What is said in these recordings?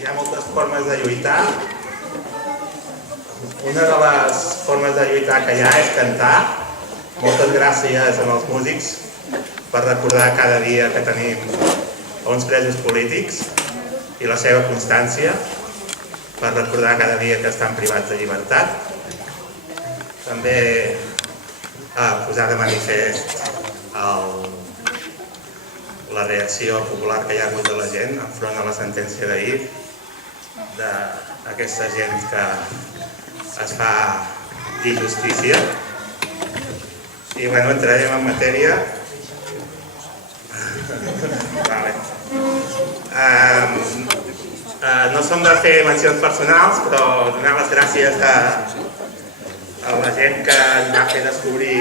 hi ha moltes formes de lluitar. Una de les formes de lluitar que hi ha és cantar. Moltes gràcies als músics per recordar cada dia que tenim uns presos polítics i la seva constància, per recordar cada dia que estan privats de llibertat. També posar de manifest la reacció popular que hi ha hagut de la gent enfront a la sentència d'ahir, d'aquesta gent que es fa dir justícia. I bueno, entrarem en matèria. No som de fer mencions personals, però donar les gràcies a la gent que ens va fer descobrir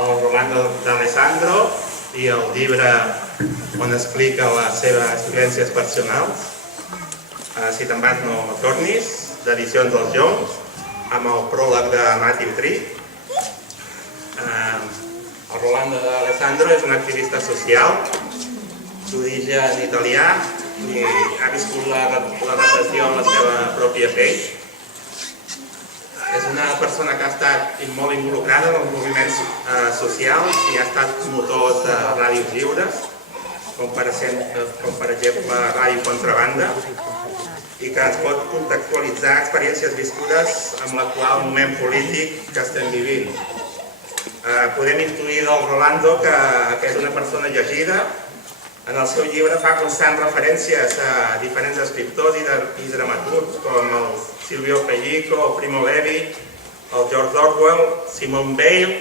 el Rolando d'Alessandro i el llibre on explica les seves experiències personals, Si te'n vas no tornis, d'Edicions dels Joncs, amb el pròleg de Matthew Tree. El Rolando d'Alessandro és un activista social d'origen italià i ha viscut la repressió en la seva pròpia pell. És una persona que ha estat molt involucrada en els moviments socials i ha estat motor de ràdios lliures, com per exemple Ràdio Contrabanda, i que ens pot contextualitzar experiències viscudes amb l'actual moment polític que estem vivint. Podem intuir del Rolando que és una persona llegida. En el seu llibre fa constants referències a diferents escriptors i dramaturgs com el Silvio Pellico, el Primo Levi, el George Orwell, Simone Weil,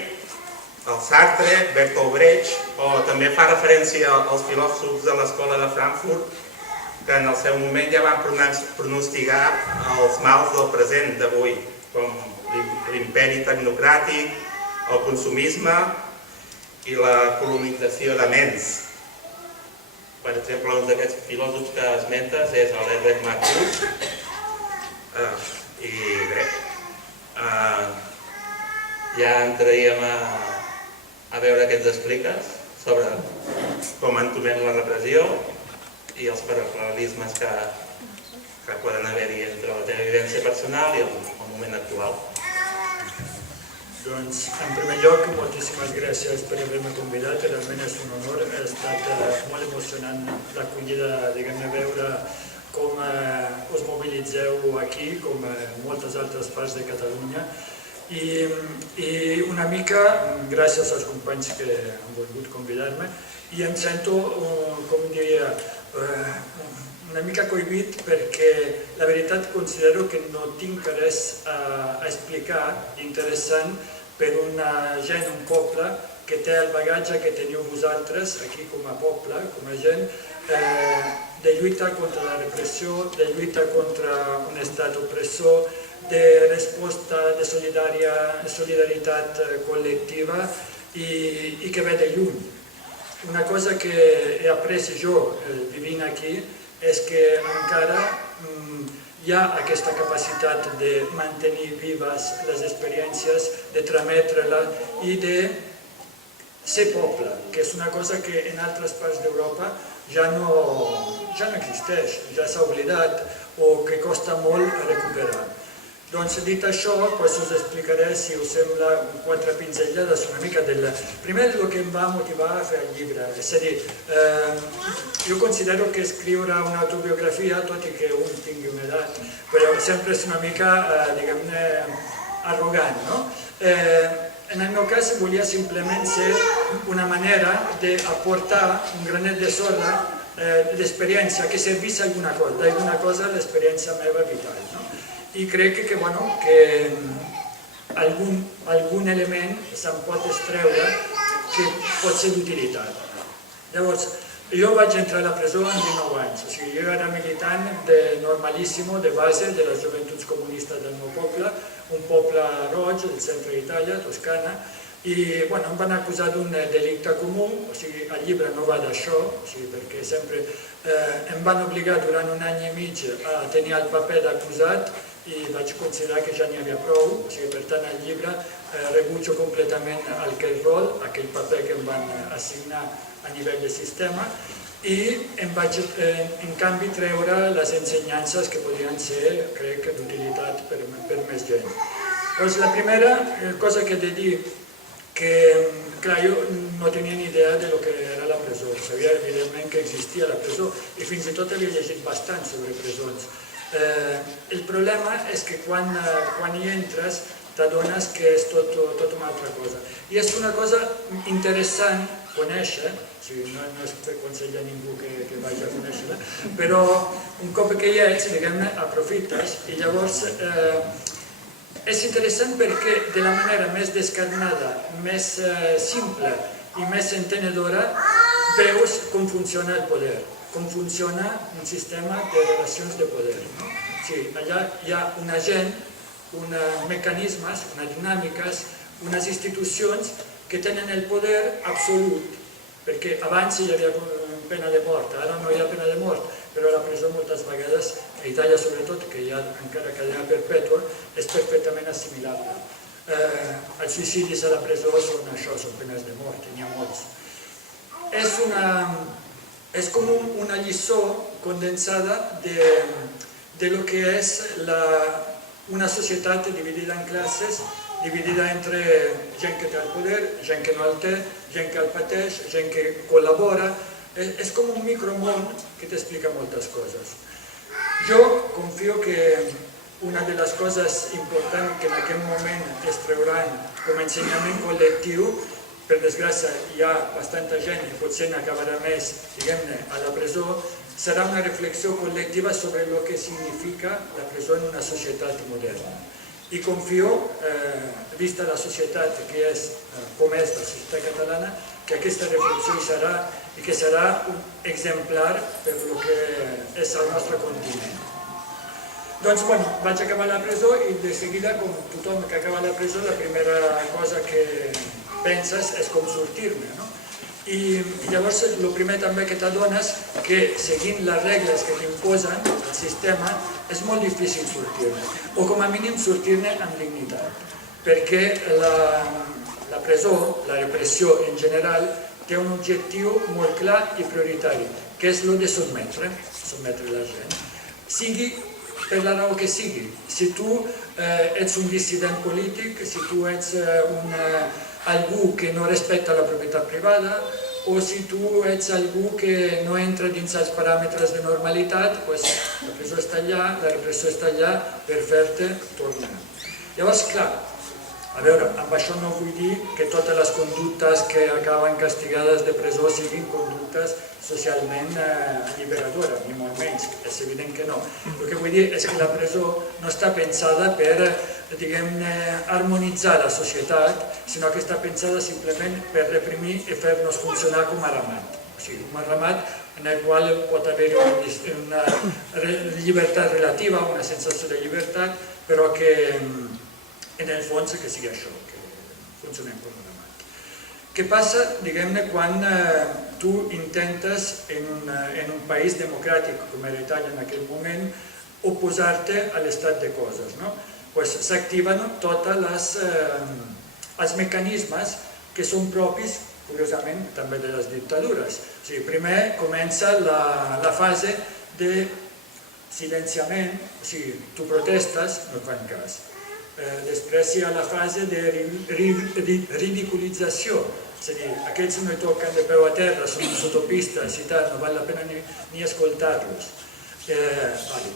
el Sartre, Bertolt Brecht, o també fa referència als filòsofs de l'Escola de Frankfurt que en el seu moment ja van pronosticar els mals del present d'avui, com l'imperi tecnocràtic, el consumisme i la colonització de ments. Per exemple, un d'aquests filòsofs que esmentes és l'Herbert Marcuse. I bé, ja entraríem a veure què ens expliques sobre com entomem la repressió i els paral·lelismes que poden haver-hi entre la teva vivència personal i el moment actual. Doncs, en primer lloc, moltíssimes gràcies per haver-me convidat, realment és un honor, ha estat molt emocionant l'acollida, diguem-ne, veure com us mobilitzeu aquí, com en moltes altres parts de Catalunya, i una mica, gràcies als companys que han volgut convidar-me, i em sento, com diria, una mica cohibit perquè la veritat considero que no tinc res a explicar interessant per una gent, un poble que té el bagatge que teniu vosaltres aquí com a poble, com a gent, de lluita contra la repressió, de lluita contra un estat opressor, de resposta de solidaritat col·lectiva i que ve de lluny. Una cosa que he après jo vivint aquí és que encara hi ha aquesta capacitat de mantenir vives les experiències, de trametre-les i de ser poble, que és una cosa que en altres parts d'Europa ja no existeix, ja s'ha oblidat o que costa molt recuperar. Doncs dit això, us explicaré, si us sembla, 4 pinzellades una mica del... Primer, el que em va motivar a fer el llibre. És a dir, jo considero que escriure una autobiografia, tot i que un tingui una edat, però sempre és una mica, diguem-ne, arrogant, no? En el meu cas, volia simplement ser una manera d'aportar un granet de sorra d'experiència que servís a alguna cosa l'experiència meva vital. I crec que algun element se'n pot extreure que pot ser d'utilitat. Llavors, jo vaig entrar a la presó amb 19 anys, o sigui, jo era militant de normalíssimo, de base, de les joventuts comunistes del meu poble, un poble roig, del centre d'Itàlia, Toscana, i em van acusar d'un delicte comú, o sigui, el llibre no va d'això, perquè sempre em van obligar durant un any i mig a tenir el paper d'acusat i vaig considerar que ja n'hi havia prou, per tant el llibre rebutjo completament aquell rol, aquell paper que em van assignar a nivell de sistema, i em vaig, en canvi, treure les ensenyances que podien ser, crec, d'utilitat per més gent. Doncs la primera cosa que he de dir, que, clar, jo no tenia ni idea de lo que era la presó. Sabia, evidentment, que existia la presó i fins i tot havia llegit bastant sobre presons. El problema és que quan hi entres t'adones que és tot una altra cosa. I és una cosa interessant conèixer, no és per aconsellar a ningú que vagi a conèixer-la, però un cop que hi ets, diguem-ne, aprofites i llavors és interessant perquè de la manera més descarnada, més simple i més entenedora veus com funciona el poder, com funciona un sistema de relacions de poder. Allà hi ha una gent, uns mecanismes, unes dinàmiques, unes institucions que tenen el poder absolut, perquè abans hi havia pena de mort, ara no hi ha pena de mort, però la presó moltes vegades, a Itàlia sobretot, que hi ha encara cadena perpètua, és perfectament assimilable. Els suïcidis a la presó són això, són penes de mort, n'hi ha molts. És com una lliçó condensada de lo que és una societat dividida en classes, dividida entre gent que té el poder, gent que no el té, gent que el pateix, gent que col·labora. És com un micromón que t'explica moltes coses. Jo confio que una de les coses importants que en aquest moment es trauran com a ensenyament col·lectiu, per desgràcia hi ha bastanta gent i potser n'acabarà més, diguem-ne, a la presó, serà una reflexió col·lectiva sobre el que significa la presó en una societat moderna. I confio, vista la societat que és, com és la societat catalana, que aquesta reflexió hi serà i que serà un exemplar per el que és el nostre continent. Doncs, bueno, vaig acabar la presó i de seguida, com tothom que acaba la presó, la primera cosa que penses és com sortir-ne, no? I llavors el primer també que t'adones que seguint les regles que t'imposen el sistema és molt difícil sortir-ne, o com a mínim sortir-ne amb dignitat, perquè la presó, la repressió en general, té un objectiu molt clar i prioritari, que és el de sotmetre la gent. Sigui per la raó que sigui. Si tu ets un dissident polític, si tu ets algú que no respecta la propietat privada, o si tu ets algú que no entra dins els paràmetres de normalitat, la presó està allà, la repressió està allà per fer-te tornar. Llavors, clar, a veure, amb això no vull dir que totes les conductes que acaben castigades de presó siguin conductes socialment alliberadores, ni molt menys, és evident que no. El que vull dir és que la presó no està pensada per, diguem-ne, harmonitzar la societat, sinó que està pensada simplement per reprimir i fer-nos funcionar com a ramat. O sigui, un ramat en el qual pot haver una llibertat relativa, una sensació de llibertat, però que en el fons que sigui això, que funcionem com un ramat. Què passa, diguem-ne, quan tu intentes en un país democràtic com era Itàlia en aquell moment oposar-te a l'estat de coses, no? S'activen tots els mecanismes que són propis, curiosament, també de les dictadures. O sigui, primer comença la fase de silenciament, o sigui, tu protestes, no et fan cas. Després hi ha la fase de ridiculització, és a dir, aquests no hi toquen de peu a terra, són unes autopistes i tal, no val la pena ni escoltar-los.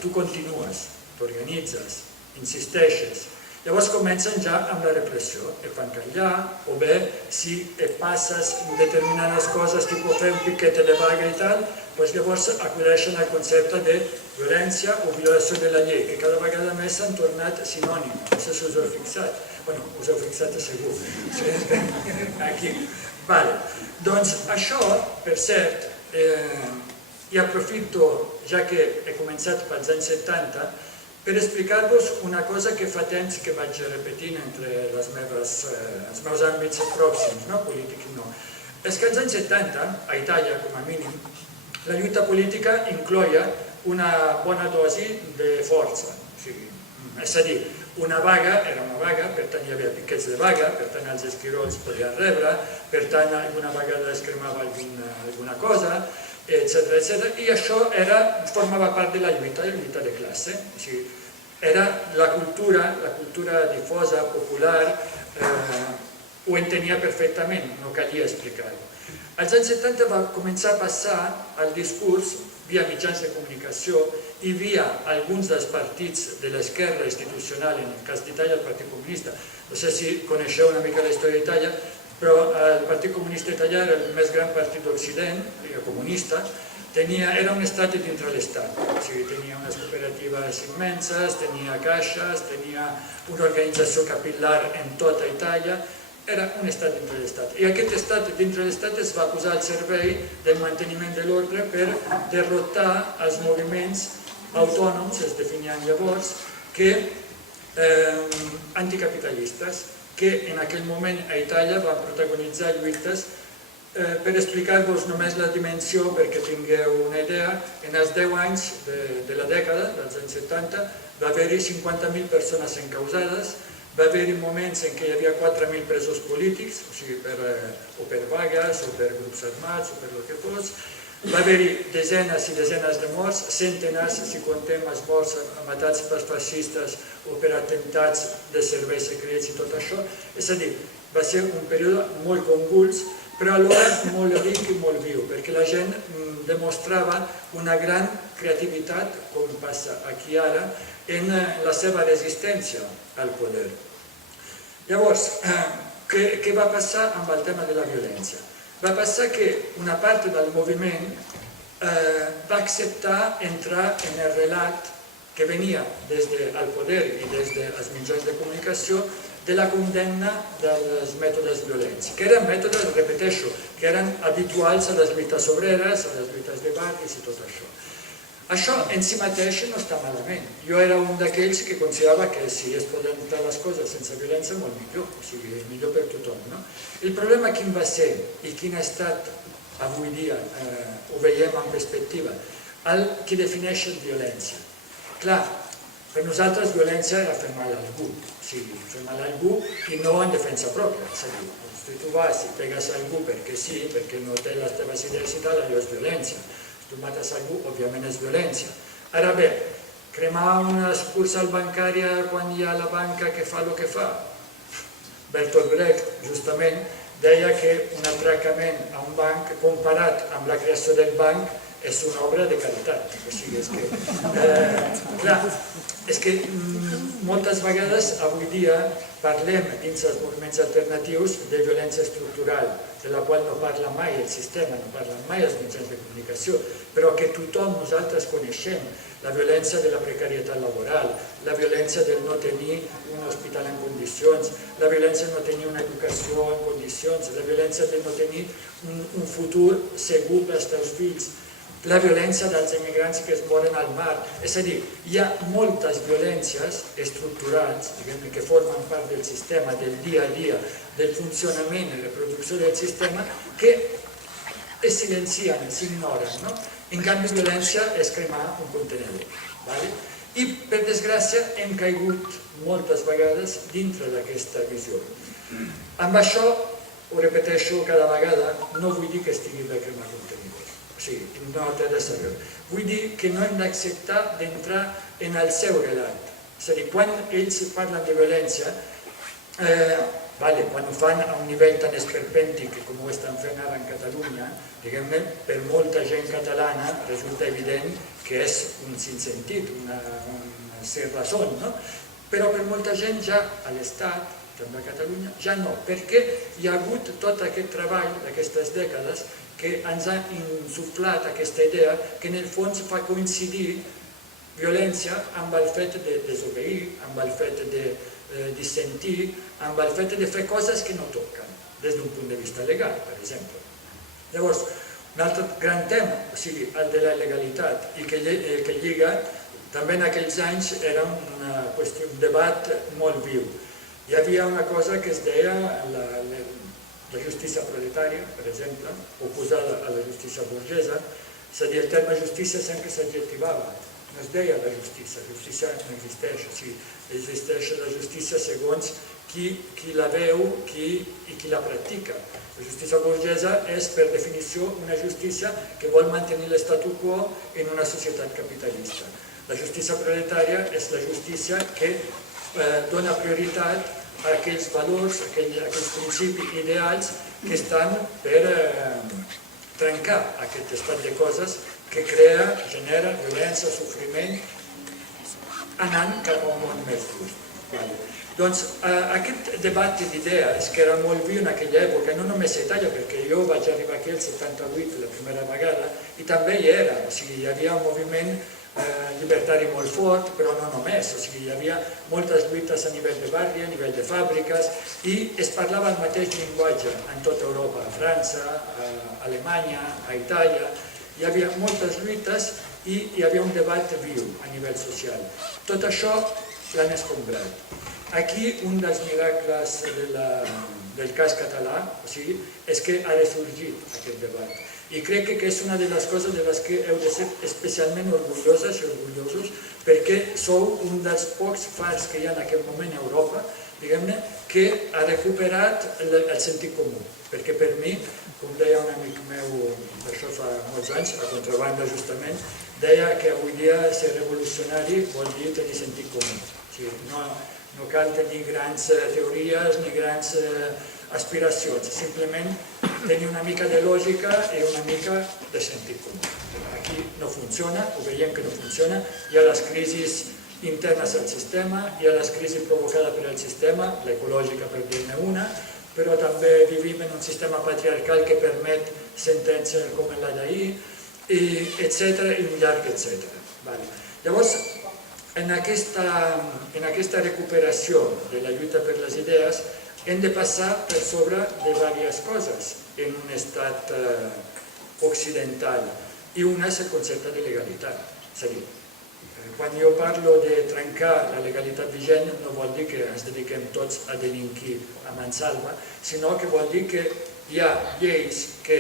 Tu continues, t'organitzes, insisteixes, llavors comencen ja amb la repressió, et fan callar, o bé, si et passes determinades coses, tipus fer un piquet de vaga i tal, llavors acudeixen al concepte de violència o violació de la llei, que cada vegada més s'han tornat sinònims. No sé si us heu fixat. Bueno, us heu fixat segur. Aquí. Doncs això, per cert, i aprofito, ja que he començat pels anys 70, per explicar-vos una cosa que fa temps que vaig repetint entre els meus àmbits pròxims, polítics no. És que als anys 70, a Itàlia, com a mínim, la lluita política incloïa una bona dosi de força. És a dir, una vaga era una vaga, per tant hi havia piquets de vaga, per tant els esquirols podien rebre, per tant alguna vegada es cremava alguna cosa, etc. I això formava part de la lluita de classe. O sigui, era la cultura difosa, popular, ho entenia perfectament, no calia explicar-ho. Als anys 70 va començar a passar el discurs via mitjans de comunicació i via alguns dels partits de l'esquerra institucional, en el cas d'Itàlia, el Partit Comunista. No sé si coneixeu una mica la història d'Itàlia, però el Partit Comunista Italià era el més gran partit d'Occident, comunista, era un estat dintre l'estat, o sigui, tenia unes cooperatives immenses, tenia caixes, tenia una organització capil·lar en tota Itàlia, era un estat dintre l'estat. I aquest estat dintre l'estat es va posar al servei del manteniment de l'ordre per derrotar els moviments autònoms, es definien llavors, anticapitalistes, que en aquell moment a Itàlia van protagonitzar lluites. Per explicar-vos només la dimensió, perquè tingueu una idea, en els 10 anys de la dècada, dels anys 70, va haver-hi 50.000 persones encausades, va haver-hi moments en què hi havia 4.000 presos polítics, o sigui, o per vagues, o per grups armats, o per el que fos. Va haver-hi desenes i desenes de morts, centenars, si contem els morts matats pels feixistes o per atemptats de serveis secrets i tot això. És a dir, va ser un període molt convuls, però alhora molt ric i molt viu, perquè la gent demostrava una gran creativitat, com passa aquí ara, en la seva resistència al poder. Llavors, què va passar amb el tema de la violència? Va passar que una part del moviment va acceptar entrar en el relat que venia des del poder i des dels mitjans de comunicació de la condemna dels mètodes violents, que eren mètodes, repeteixo, que eren habituals a les lluites obreres, a les lluites de barris i tot això. Això en si mateix no està malament. Jo era un d'aquells que considerava que si es poden fer les coses sense violència, molt millor, o sigui, millor per tothom. El problema quin va ser i quin ha estat avui dia, ho veiem en perspectiva, el que defineix violència. Clar, per nosaltres violència era fer mal a algú, o sigui, fer mal a algú i no en defensa pròpia. És a dir, si tu vas i pegues a algú perquè sí, perquè no té les teves idees i tal, allò és violència. Si tu mates algú, òbviament és violència. Ara bé, cremar una sucursal bancària quan hi ha la banca que fa el que fa? Bertolt Brecht, justament, deia que un atracament a un banc comparat amb la creació del banc és una obra de caritat. O sigui, és que, clar, és que moltes vegades avui dia parlem dins dels moviments alternatius de violència estructural, de la qual no parla mai el sistema, no parlen mai els mitjans de comunicació, però que tothom nosaltres coneixem, la violència de la precarietat laboral, la violència del no tenir un hospital en condicions, la violència de no tenir una educació en condicions, la violència de no tenir un futur segur per als teus fills, la violència dels emigrants que es moren al mar. És a dir, hi ha moltes violències estructurals que formen part del sistema, del dia a dia, del funcionament i reproducció del sistema, que es silencien, s'ignoren. En canvi, violència és cremar un contenidor. I, per desgràcia, hem caigut moltes vegades dintre d'aquesta visió. Amb això, ho repeteixo cada vegada, no vull dir que estigui bé cremar contenidors. O sigui, no té de ser. Vull dir que no hem d'acceptar d'entrar en el seu relat. És a dir, quan ells parlen de violència, quan ho fan a un nivell tan esperpèntic com ho estan fent ara en Catalunya, diguem-ne, per molta gent catalana resulta evident que és un sinsentit, una cerrazón, no? Però per molta gent ja a l'Estat, també a Catalunya, ja no, perquè hi ha hagut tot aquest treball d'aquestes dècades que ens ha insuflat aquesta idea que en el fons fa coincidir violència amb el fet de desobeir, amb el fet de dissentir, amb el fet de fer coses que no toquen, des d'un punt de vista legal, per exemple. Llavors, un altre gran tema, o sigui, el de la legalitat, i que lliga, també en aquells anys era un debat molt viu. Hi havia una cosa que es deia la justícia proletària, per exemple, oposada a la justícia burgesa, és a dir, el terme justícia sempre s'adjectivava, no es deia la justícia no existeix, o sigui, existeix la justícia segons qui la veu i qui la practica. La justícia burgesa és, per definició, una justícia que vol mantenir l'statu quo en una societat capitalista. La justícia proletària és la justícia que dona prioritat a aquells valors, a aquells principis ideals que estan per trencar aquest estat de coses que crea, genera violència, sofriment, anant cap a un món més just. Doncs aquest debat d'idees, que era molt viu en aquella època, no només a Itàlia, perquè jo vaig arribar aquí el 78 la primera vegada, i també hi era, o sigui, hi havia un moviment llibertari molt fort, però no només, o sigui, hi havia moltes lluites a nivell de barri, a nivell de fàbriques, i es parlava el mateix llenguatge en tota Europa, a França, a Alemanya, a Itàlia, hi havia moltes lluites i hi havia un debat viu a nivell social. Tot això l'han escombrat. Aquí un dels miracles del cas català és que ha ressorgit aquest debat. I crec que és una de les coses de les que heu de ser especialment orgulloses i orgullosos, perquè sou un dels pocs fars que hi ha en aquest moment a Europa, diguem-ne, que ha recuperat el sentit comú. Perquè per mi, com deia un amic meu, això fa molts anys, a contrabanda justament, deia que avui dia ser revolucionari vol dir tenir sentit comú. No cal tenir grans teories ni grans aspiracions, simplement tenir una mica de lògica i una mica de sentit comú. Aquí no funciona, ho veiem que no funciona, hi ha les crisis internes al sistema, hi ha les crisis provocades per al sistema, l'ecològica per dir-ne una, però també vivim en un sistema patriarcal que permet sentències com la d'ahir, etc. i un llarg etc. Llavors, en aquesta recuperació de la lluita per les idees hem de passar per sobre de diverses coses en un estat occidental i una és el concepte de legalitat. És a dir, quan jo parlo de trencar la legalitat vigent no vol dir que ens dediquem tots a delinquir a mansalva, sinó que vol dir que hi ha lleis que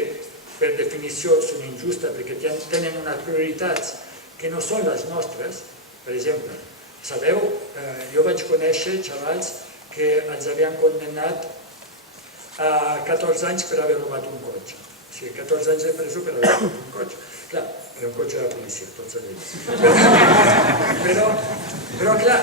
per definició són injustes perquè tenen unes prioritats que no són les nostres. Per exemple, sabeu, jo vaig conèixer xavals que els havien condemnat a 14 anys per haver robat un cotxe. O sigui, 14 anys de presó per haver robat un cotxe. Clar, era un cotxe de la policia, tots ells. Però clar,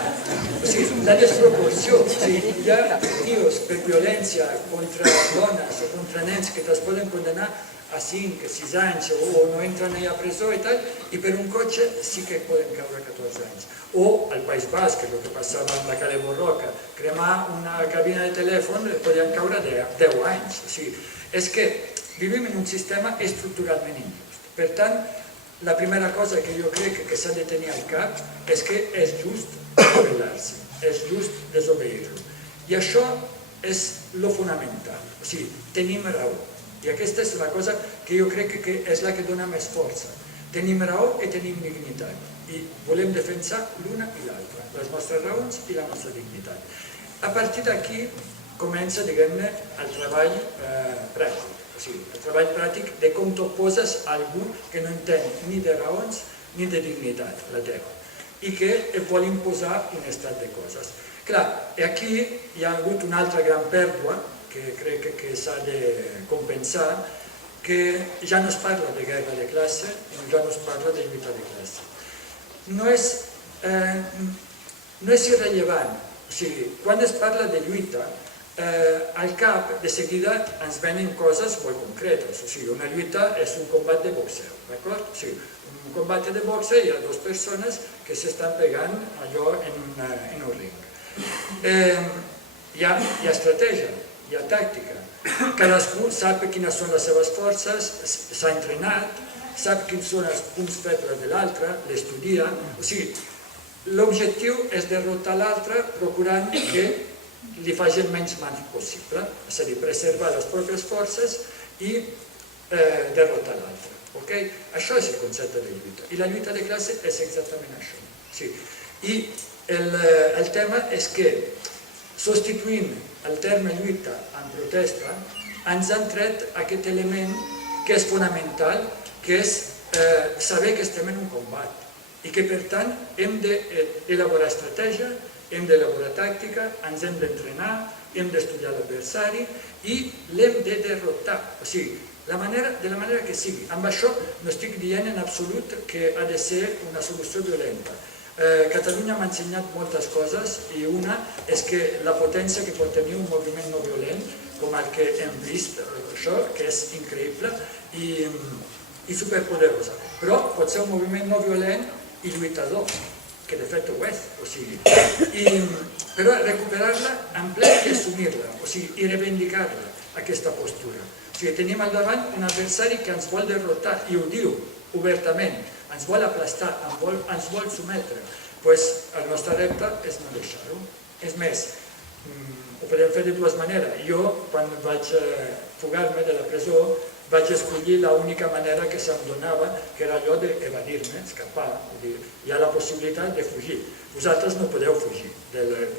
la desproporció, hi ha tios per violència contra dones o contra nens que te'ls poden condenar a 5, 6 anys o no entren a presó i tal, i per un cotxe sí que poden caure 14 anys. O al País Basc, el que passava amb la Cale Borroca, cremar una cabina de telèfon podien caure 10 anys. O sigui, és que vivim en un sistema estructuralment injust. Per tant, la primera cosa que jo crec que s'ha de tenir al cap és que és just rebel·lar-se, és just desobeir-lo. I això és lo fonamental. O sigui, tenim raó. I aquesta és la cosa que jo crec que és la que dona més força. Tenim raó i tenim dignitat. I volem defensar l'una i l'altra, les nostres raons i la nostra dignitat. A partir d'aquí comença, diguem-ne, el treball pràctic. O sigui, el treball pràctic de com t'oposes a algú que no entén ni de raons ni de dignitat, la teva, i que et vol imposar un estat de coses. Clar, aquí hi ha hagut una altra gran pèrdua que crec que s'ha de compensar, que ja no es parla de guerra de classe, ja no es parla de lluita de classe. No és irrellevant, o sigui, quan es parla de lluita, al cap de seguida ens venen coses molt concretes, o sigui, una lluita és un combat de boxeo, d'acord? O sigui, un combat de boxe hi ha dues persones que s'estan pegant allò en un ring. Hi ha estratègia, hi ha tàctica. Cadascú sap quines són les seves forces, s'ha entrenat, sap quins són els punts febles de l'altre, l'estudia. O sigui, l'objectiu és derrotar l'altre procurant que li faci el menys mal possible, és a dir, preservar les pròpies forces i derrotar l'altre. Això és el concepte de lluita. I la lluita de classe és exactament això. I el tema és que substituint el terme lluita en protesta, ens han tret aquest element que és fonamental, que és saber que estem en un combat i que per tant hem d'elaborar estratègia hem d'elaborar tàctica, ens hem d'entrenar, hem d'estudiar l'adversari i l'hem de derrotar. O sigui, de la manera que sigui. Amb això no estic dient en absolut que ha de ser una solució violenta. Catalunya m'ha ensenyat moltes coses i una és que la potència que pot tenir un moviment no violent, com el que hem vist, això, que és increïble i superpoderosa. Però pot ser un moviment no violent i lluitador, que de fet ho és, o sigui, però recuperar-la en ple i assumir-la, o sigui, i reivindicar-la, aquesta postura. O sigui, tenim al davant un adversari que ens vol derrotar i ho diu obertament, ens vol aplastar, ens vol sometre. Doncs el nostre repte és no deixar-ho. És més, ho podem fer de dues maneres. Jo, quan vaig fugar-me de la presó, vaig escollir l'única manera que se'm donava, que era allò d'evadir-me, escapar. Hi ha la possibilitat de fugir. Vosaltres no podeu fugir.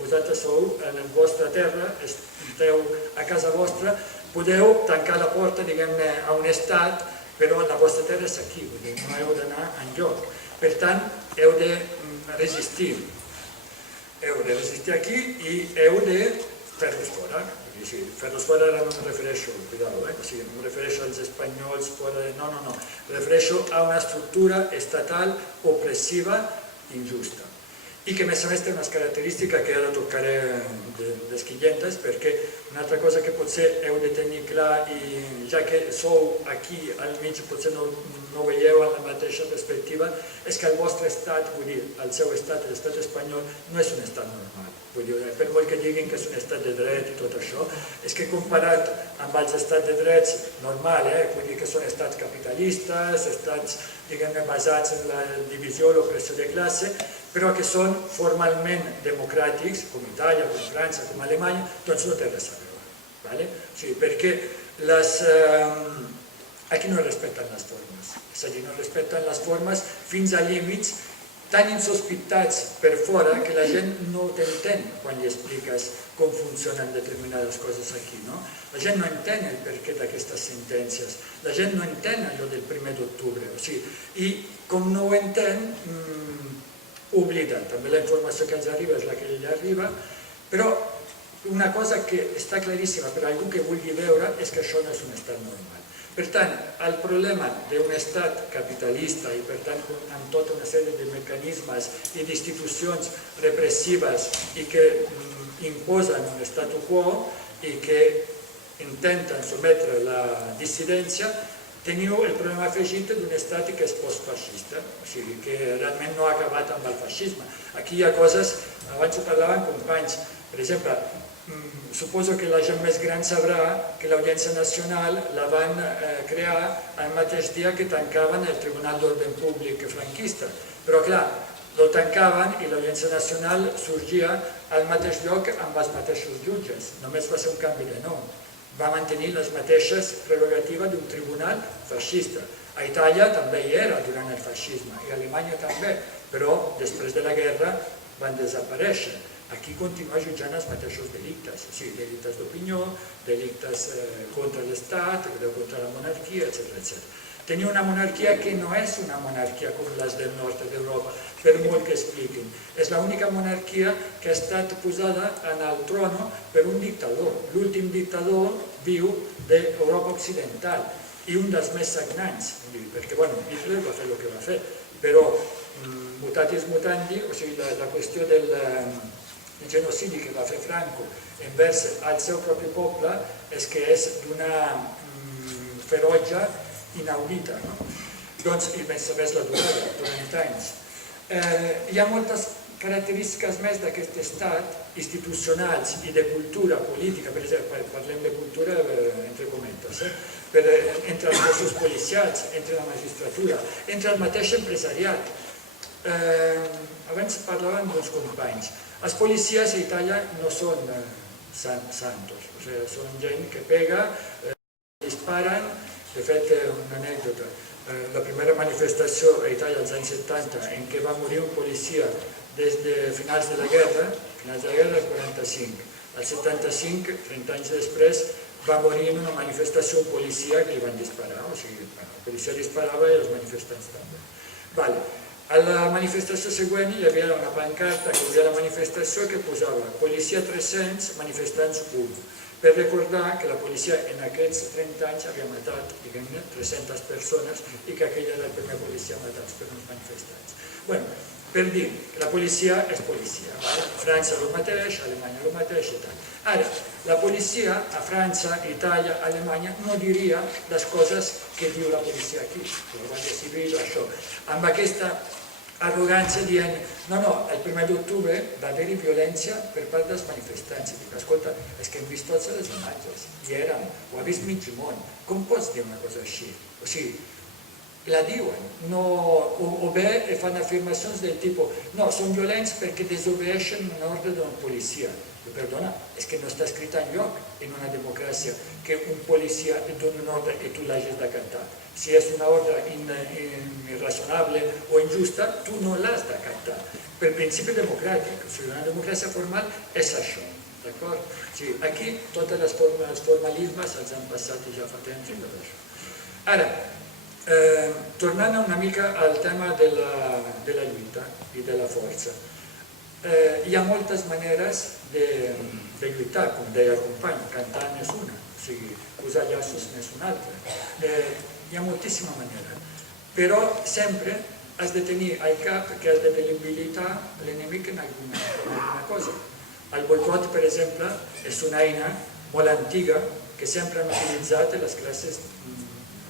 Vosaltres sou en la vostra terra, esteu a casa vostra, podeu tancar la porta, diguem-ne, a un estat, però la vostra terra és aquí, no heu d'anar enlloc. Per tant, heu de resistir. Heu de resistir aquí i heu de fer-los fora. Fer-los fora ara no em refereixo, cuidado, no em refereixo als espanyols fora de... No, no, no. Em refereixo a una estructura estatal opressiva injusta. I que a més té unes característiques que ara tocaré d'esquillentes, perquè una altra cosa que potser heu de tenir clar, i ja que sou aquí al mig potser no veieu en la mateixa perspectiva, és que el vostre estat, vull dir, el seu estat, l'estat espanyol, no és un estat normal. Vull dir, per molt que diguin que és un estat de dret i tot això, és que comparat amb els estats de drets normal, vull dir que són estats capitalistes, estats, diguem-ne, basats en la divisió, l'opressió de classe, però que són formalment democràtics, com Itàlia, com França, com Alemanya, doncs no té res a veure. Perquè aquí no respecten les formes, és a dir, no respecten les formes fins a límits tan insospitats per fora que la gent no t'entén quan li expliques com funcionen determinades coses aquí. La gent no entén el perquè d'aquestes sentències, la gent no entén allò del 1 d'octubre, i com no ho entén, oblida. També la informació que els arriba és la que ella arriba, però una cosa que està claríssima per a algú que vulgui veure és que això no és un estat normal. Per tant, el problema d'un estat capitalista i per tant amb tota una sèrie de mecanismes i d'institucions repressives i que imposen un statu quo i que intenten sotmetre la dissidència, teniu el problema afegit d'un estat que és postfeixista, o sigui que realment no ha acabat amb el feixisme. Aquí hi ha coses, abans ho parlaven companys, per exemple, suposo que la gent més gran sabrà que l'Audiència Nacional la van crear el mateix dia que tancaven el Tribunal d'Ordre Públic franquista. Però clar, el tancaven i l'Audiència Nacional sorgia al mateix lloc amb els mateixos jutges. Només va ser un canvi de nom. Va mantenir les mateixes prerrogatives d'un tribunal feixista. A Itàlia també hi era durant el feixisme i a Alemanya també, però després de la guerra van desaparèixer. Aquí continua jutjant els mateixos delictes, o sigui, delictes d'opinió, delictes contra l'Estat, contra la monarquia, etc. Teniu una monarquia que no és una monarquia com les del nord d'Europa, per molt que expliquin. És l'única monarquia que ha estat posada en el trono per un dictador. L'últim dictador viu d'Europa Occidental i un dels més sagnants, perquè Hitler va fer el que va fer, però mutatis mutandi, o sigui, la qüestió del genocidi que va fer Franco envers el seu propi poble és que és d'una ferotge inaudita. Doncs, i més sabés la durada, 40 anys. Hi ha moltes característiques més d'aquest estat, institucionals i de cultura política, per exemple, parlem de cultura entre cometes, entre els cossos policials, entre la magistratura, entre el mateix empresariat. Abans parlaven d'uns companys. Els policies a Itàlia no són santos, són gent que pega, disparen. De fet, una anècdota, la primera manifestació a Itàlia als anys 70 en què va morir un policia des de finals de la guerra, el 45. Al 75, 30 anys després, va morir en una manifestació un policia que li van disparar, o sigui, el policia disparava i els manifestants també. A la manifestació següent hi havia una pancarta que obria la manifestació que posava policia 300, manifestants 1, per recordar que la policia en aquests 30 anys havia matat, diguem-ne, 300 persones i que aquella era la primera policia matats per uns manifestants. Bé, per dir, la policia és policia. A França el mateix, a Alemanya el mateix i tal. Ara, la policia a França, Itàlia, Alemanya no diria les coses que diu la policia aquí, la Guàrdia Civil, això, amb aquesta arrogància dient no, el 1 d'octubre va haver-hi violència per part dels manifestants. I dic, escolta, és que hem vist tots les imatges, hi érem, ho ha vist mig món, com pots dir una cosa així? O sigui, la diuen, o bé fan afirmacions del tipus no, són violents perquè desobeeixen una ordre d'una policia. Perdona, és que no està escrit enlloc en una democràcia que un policia et doni una ordre i tu l'hagis d'acatar. Si és una ordre irrazonable o injusta, tu no l'has d'acatar. Per principi democràtic, o sigui, una democràcia formal és això, d'acord? O sigui, aquí tots els formalismes els han passat ja fa temps i tot això. Ara, tornant una mica al tema de la lluita i de la força. Hi ha moltes maneres de lluitar, com deia el company, cantant és una, o sigui, posar llaços n'és una altra. Hi ha moltíssima manera, però sempre has de tenir al cap que has de debilitar l'enemic en alguna cosa. El boicot, per exemple, és una eina molt antiga que sempre han utilitzat les classes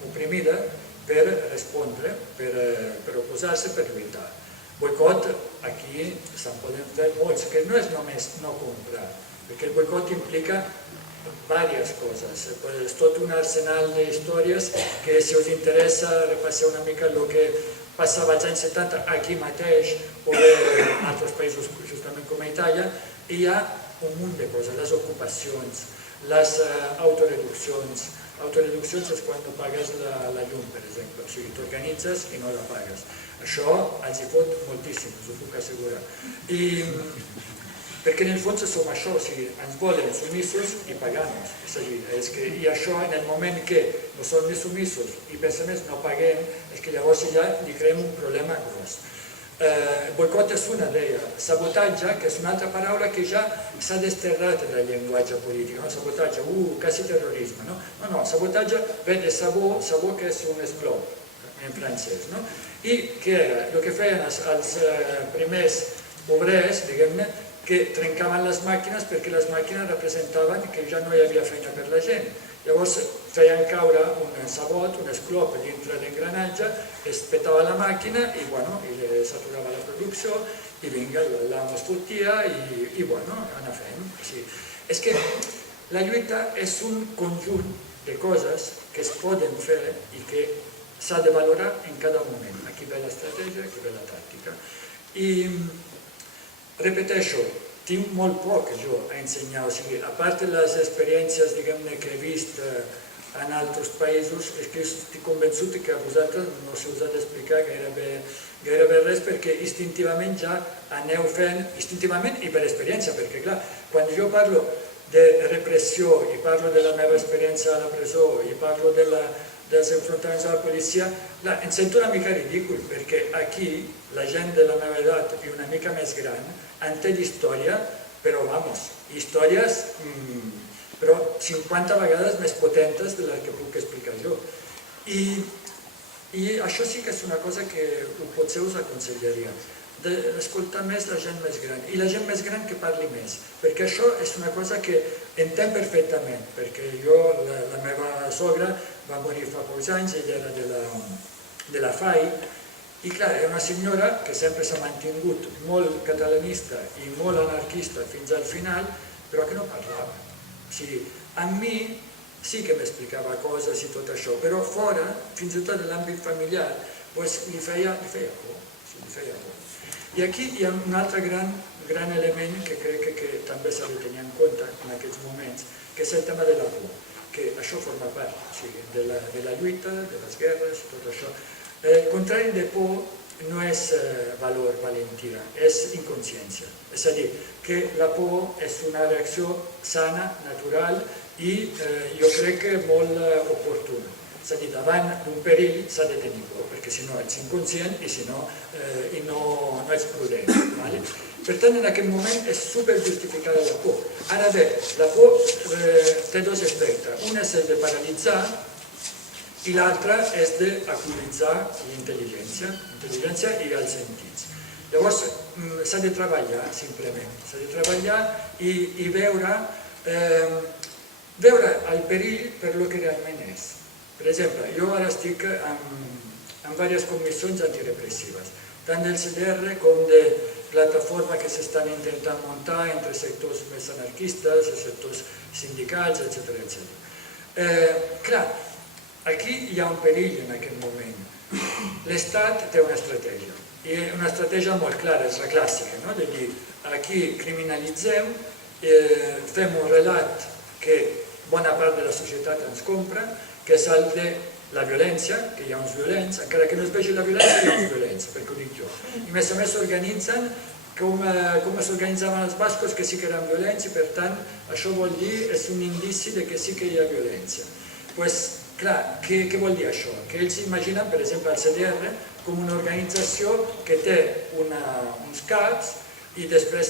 oprimides per respondre, per oposar-se, per lluitar. Boicot, aquí se'n poden fer molts, que no és només no comprar, perquè el boicot implica diverses coses. És tot un arsenal d'històries que, si us interessa, repasseu una mica el que passava als anys 70 aquí mateix, o bé en altres països, justament com a Itàlia, i hi ha un munt de coses, les ocupacions, les autoreduccions. Autoreduccions és quan no pagues la llum, per exemple, o sigui, t'organitzes i no la pagues. Això els hi fot moltíssim, us ho puc assegurar. Perquè en el fons som això, o sigui, ens volen submissos i pagant-nos. És a dir, i això en el moment que no som més submissos i a més no paguem, és que llavors ja li creem un problema gros. Boicot és una, deia. Sabotatge, que és una altra paraula que ja s'ha desterrat del llenguatge polític. Sabotatge, quasi terrorisme. No, sabotatge ve de sabó, sabó que és un esclop, en francès. I què era? El que feien els primers obrers, diguem-ne, que trencaven les màquines perquè les màquines representaven que ja no hi havia feina per la gent. Llavors feien caure un sabot, un esclop dintre l'engranatge, es petava la màquina i s'aturava la producció i vinga, l'amo es fotia i anar fent. És que la lluita és un conjunt de coses que es poden fer i que s'ha de valorar en cada moment. Aquí ve l'estratègia, aquí ve la tàctica. I repeteixo, tinc molt poc jo a ensenyar, o sigui, a part de les experiències, diguem-ne, que he vist en altres països, és que estic convençut que a vosaltres no se us ha d'explicar gairebé res, perquè instintivament ja aneu fent, instintivament i per experiència, perquè clar, quan jo parlo de repressió i parlo de la meva experiència a la presó i parlo dels enfrontaments a la policia, em sento una mica ridícul, perquè aquí la gent de la meva edat i una mica més gran entén història, però històries però 50 vegades més potentes de les que puc explicar jo. I això sí que és una cosa que potser us aconsellaria, d'escoltar més la gent més gran, i la gent més gran que parli més, perquè això és una cosa que entenc perfectament, perquè la meva sogra va morir fa pocs anys, ella era de la FAI, i clar, era una senyora que sempre s'ha mantingut molt catalanista i molt anarquista fins al final, però que no parlava. O sigui, amb mi sí que m'explicava coses i tot això, però fora, fins i tot en l'àmbit familiar, li feia por. I aquí hi ha un altre gran element que crec que també s'ha de tenir en compte en aquests moments, que és el tema de la por, que això forma part de la lluita, de les guerres i tot això. El contrari de por no és valor, valentia, és inconsciència. És a dir, que la por és una reacció sana, natural i jo crec que molt oportuna. És a dir, davant d'un perill s'ha de tenir por, perquè si no ets inconscient i si no, no ets prudent. Vale? Per tant, en aquest moment és superjustificada la por. Ara bé, la por té dos aspectes. Un és el de paralitzar i l'altre és d'acuditzar l'intel·ligència i els sentits. Llavors, s'ha de treballar, simplement. S'ha de treballar i veure el perill per lo que realment és. Per exemple, jo ara estic en diverses comissions antirepressives, tant del CDR com de plataformes que s'estan intentant muntar entre sectors més anarquistes, sectors sindicals, etc. Clar, aquí hi ha un perill en aquest moment. L'Estat té una estratègia, i una estratègia molt clara, és la clàssica, no? De dir, aquí criminalitzem, fem un relat que bona part de la societat ens compra, que és el de la violència, que hi ha uns violents, encara que no es vegi la violència, hi ha uns violents, perquè ho dic jo. I a més s'organitzen com s'organitzaven els bascos, que sí que eren violents, i per tant, això vol dir, és un indici de que sí que hi ha violència. Doncs, clar, què vol dir això? Que ells s'imaginen, per exemple, el CDR, com una organització que té uns caps, i després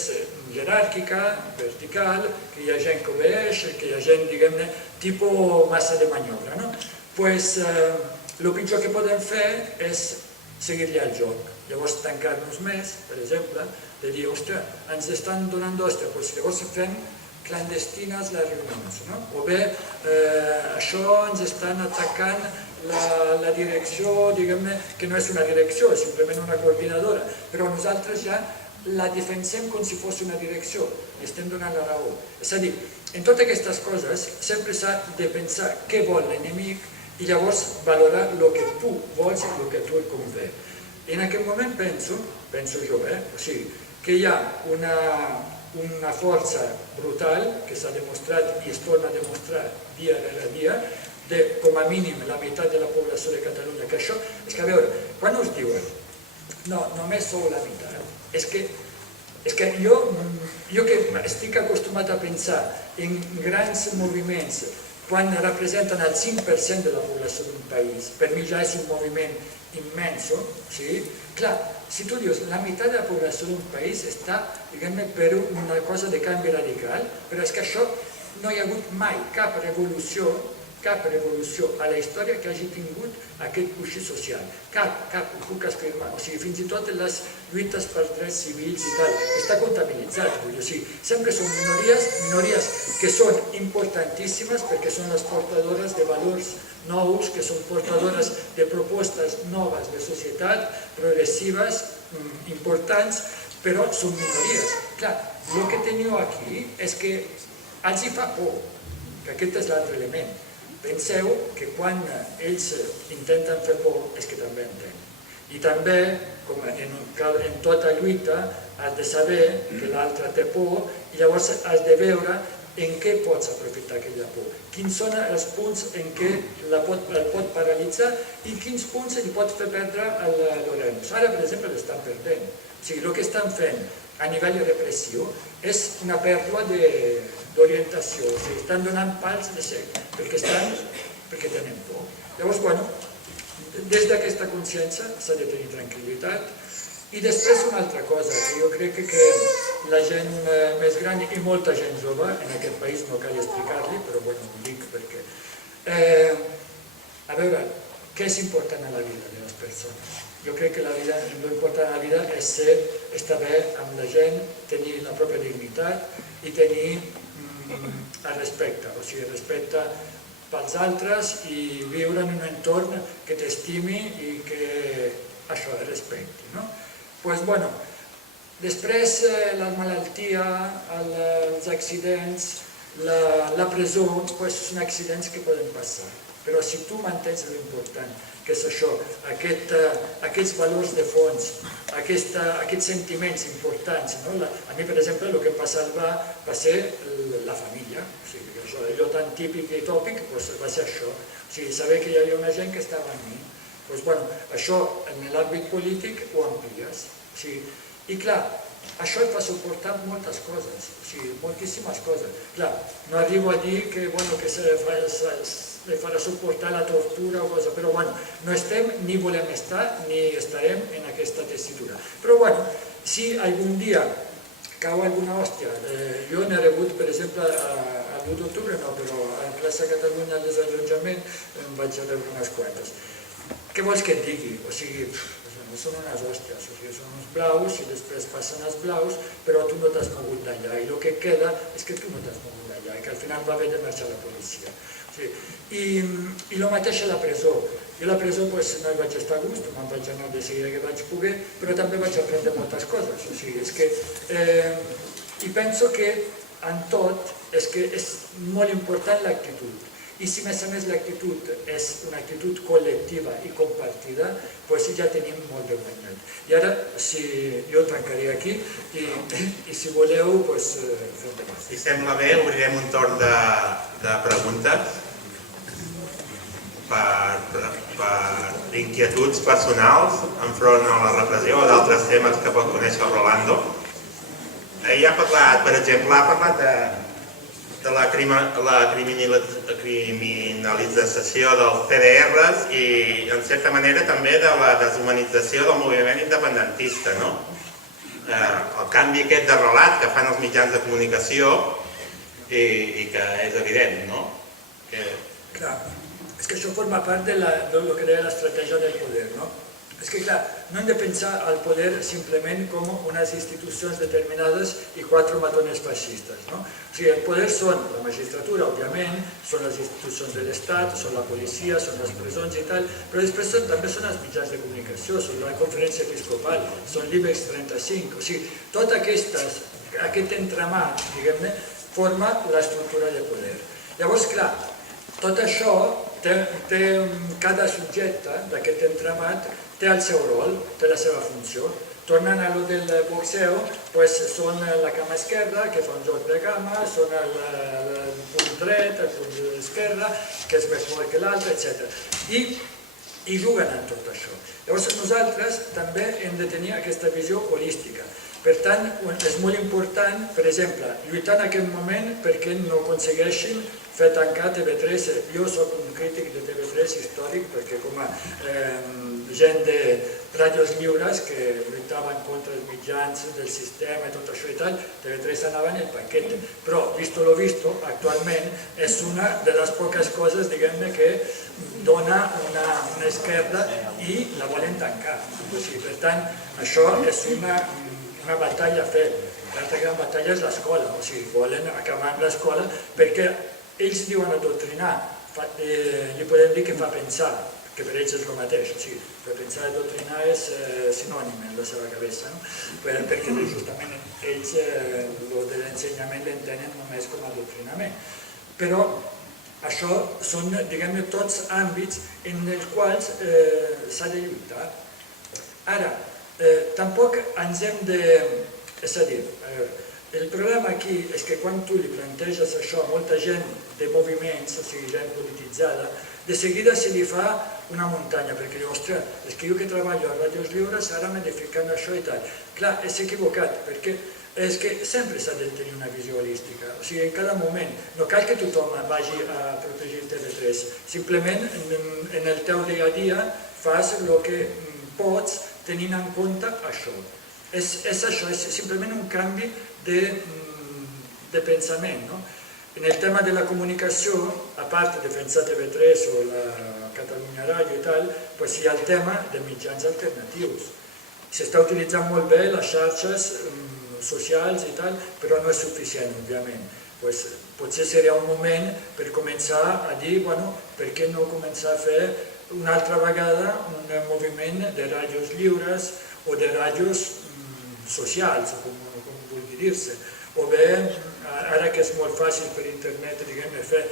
jeràrquica, vertical, que hi ha gent que obeeix, que hi ha gent, diguem-ne, tipus massa de maniobra, no? Doncs el pitjor que podem fer és seguir-li el joc. Llavors tancar-nos més, per exemple, de dir, ostres, ens estan donant d'ostres, doncs llavors fem clandestines les reunions, no? O bé, això ens estan atacant la direcció, diguem-ne, que no és una direcció, és simplement una coordinadora, però nosaltres ja la defensem com si fos una direcció, i estem donant la raó. És a dir, en totes aquestes coses sempre s'ha de pensar què vol l'enemic i llavors valorar el que tu vols i el que a tu et convé. I en aquest moment penso jo, o sigui, que hi ha una força brutal que s'ha demostrat i es torna a demostrar dia rere dia, de com a mínim la meitat de la població de Catalunya, que això, és que a veure, quan us diuen, no, només sou la meitat, és que jo que estic acostumat a pensar en grans moviments quan representen el 5% de la població d'un país, per mi ja és un moviment immens, sí? Clar, si tu dius la meitat de la població d'un país està, diguem-ne, per una cosa de canvi radical, però és que això no hi ha hagut mai cap revolució a la història que hagi tingut aquest coixí social. Cap, ho puc afirmar. O sigui, fins i tot les lluites per drets civils i tal, està comptabilitzat. O sigui, sempre són minories que són importantíssimes perquè són les portadores de valors nous, que són portadores de propostes noves de societat, progressives, importants, però són minories. Clar, el que teniu aquí és que els hi fa por, que aquest és l'altre element. Penseu que quan ells intenten fer por és que també entenen. I també, com en tota lluita, has de saber que l'altre té por i llavors has de veure en què pots aprofitar aquella por. Quins són els punts en què el pot paralitzar i quins punts li pot fer perdre l'Orenus. Ara, per exemple, l'estan perdent. O sigui, el que estan fent a nivell repressiu és una pèrdua d'orientació. O sigui, estan donant pals de sec perquè tenen por. Llavors, bueno, des d'aquesta consciència s'ha de tenir tranquil·litat. I després una altra cosa, que jo crec que la gent més gran i molta gent jove, en aquest país no cal explicar-li, però bueno, ho dic perquè... A veure, què és important a la vida de les persones? Jo crec que l'important a la vida és estar bé amb la gent, tenir la pròpia dignitat i tenir el respecte, o sigui, respecte pels altres i viure en un entorn que t'estimi i que això es respecti, no? Doncs, bueno, després la malaltia, els accidents, la presó, són accidents que poden passar. Però si tu mantens l'important, que és això, aquests valors de fons, aquests sentiments importants, a mi, per exemple, el que em va salvar va ser la família, o sigui, allò tan típic i tòpic va ser això, o sigui, saber que hi havia una gent que estava amb mi. Doncs, bueno, això en l'àmbit polític ho amplies. I clar, això et fa suportar moltes coses, o sigui, moltíssimes coses. Clar, no arribo a dir que, bueno, que li farà suportar la tortura o cosa, però bueno, no estem ni volem estar ni estarem en aquesta tessitura. Però bueno, si algun dia cau alguna hòstia, jo n'he rebut, per exemple, a l'1 d'octubre, no, però a plaça Catalunya al desallotjament em vaig a rebre unes quantes. Què vols que et digui? O sigui, són unes hòsties, o sigui, són uns blaus i després passen els blaus, però tu no t'has mogut d'allà i el que queda és que tu no t'has mogut d'allà i que al final va haver de marxar la policia. I el mateix a la presó. Jo a la presó no hi vaig estar a gust, me'n vaig anar de seguida que vaig poder, però també vaig aprendre moltes coses. O sigui, és que... I penso que en tot és que és molt important l'actitud. I si més a més l'actitud és una actitud col·lectiva i compartida, doncs ja tenim molt de guanyat. I ara, jo tancaré aquí i si voleu, doncs fem demà. Si sembla bé, obrirem un torn de preguntes per inquietuds personals enfront a la repressió o d'altres temes que pot conèixer el Rolando. Ell ha parlat, per exemple, de la criminalització dels CDRs i, en certa manera, també de la deshumanització del moviment independentista, no? El canvi aquest de relat que fan els mitjans de comunicació i que és evident, no? Clar, és que això forma part del que deia l'estratègia del poder, no? És que, clar, no hem de pensar al poder simplement com unes institucions determinades i 4 matones feixistes, no? O sigui, el poder són la magistratura, òbviament, són les institucions de l'Estat, són la policia, són les presons i tal, però després també són els mitjans de comunicació, són la conferència episcopal, són l'IBEX 35, o sigui, tot aquest entramat, diguem-ne, forma l'estructura de poder. Llavors, clar, tot això, cada subjecte d'aquest entramat té el seu rol, té la seva funció. Tornant a lo del boxeo, són la cama esquerra, que fa un joc de cama, són el punt dret, el punt esquerre, que és més fort que l'altre, etc. I juguen en tot això. Llavors nosaltres també hem de tenir aquesta visió holística. Per tant, és molt important, per exemple, lluitar en aquest moment perquè no aconsegueixin fer tancar TV3. Jo soc un crític de TV3 històric perquè com a gent de ràdios lliures que lluitaven contra els mitjans del sistema i tot això i tal, TV3 anava en el paquet. Però, visto lo visto, actualment és una de les poques coses, diguem-ne, que dona una esquerda i la volen tancar. Per tant, això és una batalla a fer. L'altra gran batalla és l'escola, o sigui, volen acabar amb l'escola perquè ells diuen adoctrinar, li podem dir que fa pensar, que per ells és el mateix, o sigui, per pensar i adoctrinar és sinònim en la seva cabeça, perquè justament ells de l'ensenyament l'entenen només com a adoctrinament. Però això són, diguem-ne, tots àmbits en els quals s'ha de lluitar. Ara, tampoc ens hem de... És a dir, el problema aquí és que quan tu li planteges això a molta gent de moviments, o sigui, gent polititzada, de seguida se li fa una muntanya, perquè diu, ostres, és que jo que treballo a ràdios lliures ara m'he de ficar en això i tal. Clar, és equivocat, perquè és que sempre s'ha de tenir una visió holística, o sigui, en cada moment. No cal que tothom vagi a protegir TV3, simplement en el teu dia a dia fas el que pots tenint en compte això. És això, és simplement un canvi de pensament, no? En el tema de la comunicació, a part de defensar TV3 o la Catalunya Ràdio i tal, hi ha el tema de mitjans alternatius. S'està utilitzant molt bé les xarxes socials i tal, però no és suficient, òbviament. Potser seria un moment per començar a dir, bueno, per què no començar a fer una altra vegada un moviment de ràdios lliures o de ràdios socials, com vulgui dir-se. O bé, ara que és molt fàcil per internet, diguem-ne, fer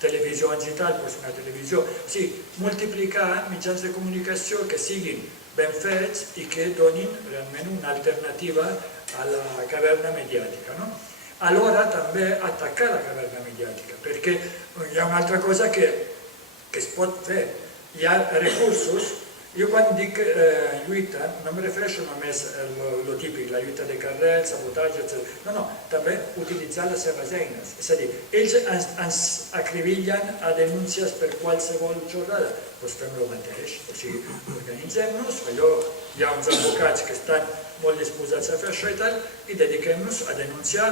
televisions i tal, doncs una televisió. O sigui, multiplicar mitjans de comunicació que siguin ben fets i que donin realment una alternativa a la caverna mediàtica, no? Alhora també atacar la caverna mediàtica, perquè hi ha una altra cosa que es pot fer. Hi ha recursos Jo quan dic lluita no me refereixo només a lo típic, la lluita de carrer, el sabotatge, etc. No, també utilitzar les seves eines. És a dir, ells ens acribillen a denúncies per qualsevol xorrada, doncs fem el mateix. O sigui, organitzem-nos, hi ha uns advocats que estan molt disposats a fer això i tal, i dediquem-nos a denunciar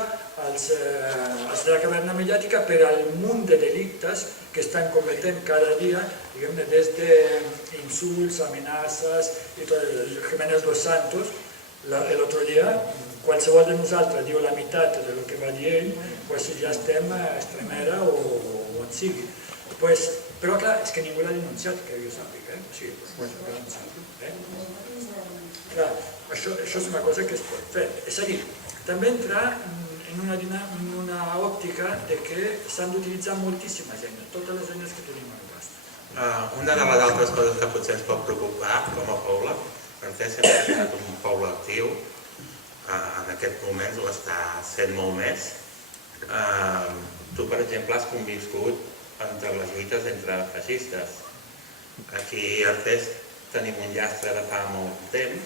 els de la caverna mediàtica per al munt de delictes que estan cometent cada dia, diguem-ne, des d'insults, amenaces i tot. El Jiménez Dos Santos, l'altre dia, qualsevol de nosaltres diu la meitat del que va dir ell, doncs ja estem a Extremera o on sigui. Però clar, és que ningú l'ha denunciat, que jo sàpiga, o sigui, l'ha denunciat. Clar, això és una cosa que es pot fer. És a dir, també entrar en una òptica de que s'han d'utilitzar moltíssimes eines, totes les eines que tenim al abast. Una de les altres coses que potser ens pot preocupar com a poble, perquè sempre ha estat un poble actiu, en aquest moment ho està sent molt més. Tu, per exemple, has conviscut entre les lluites entre feixistes. Aquí a Artés tenim un llastre de fa molt temps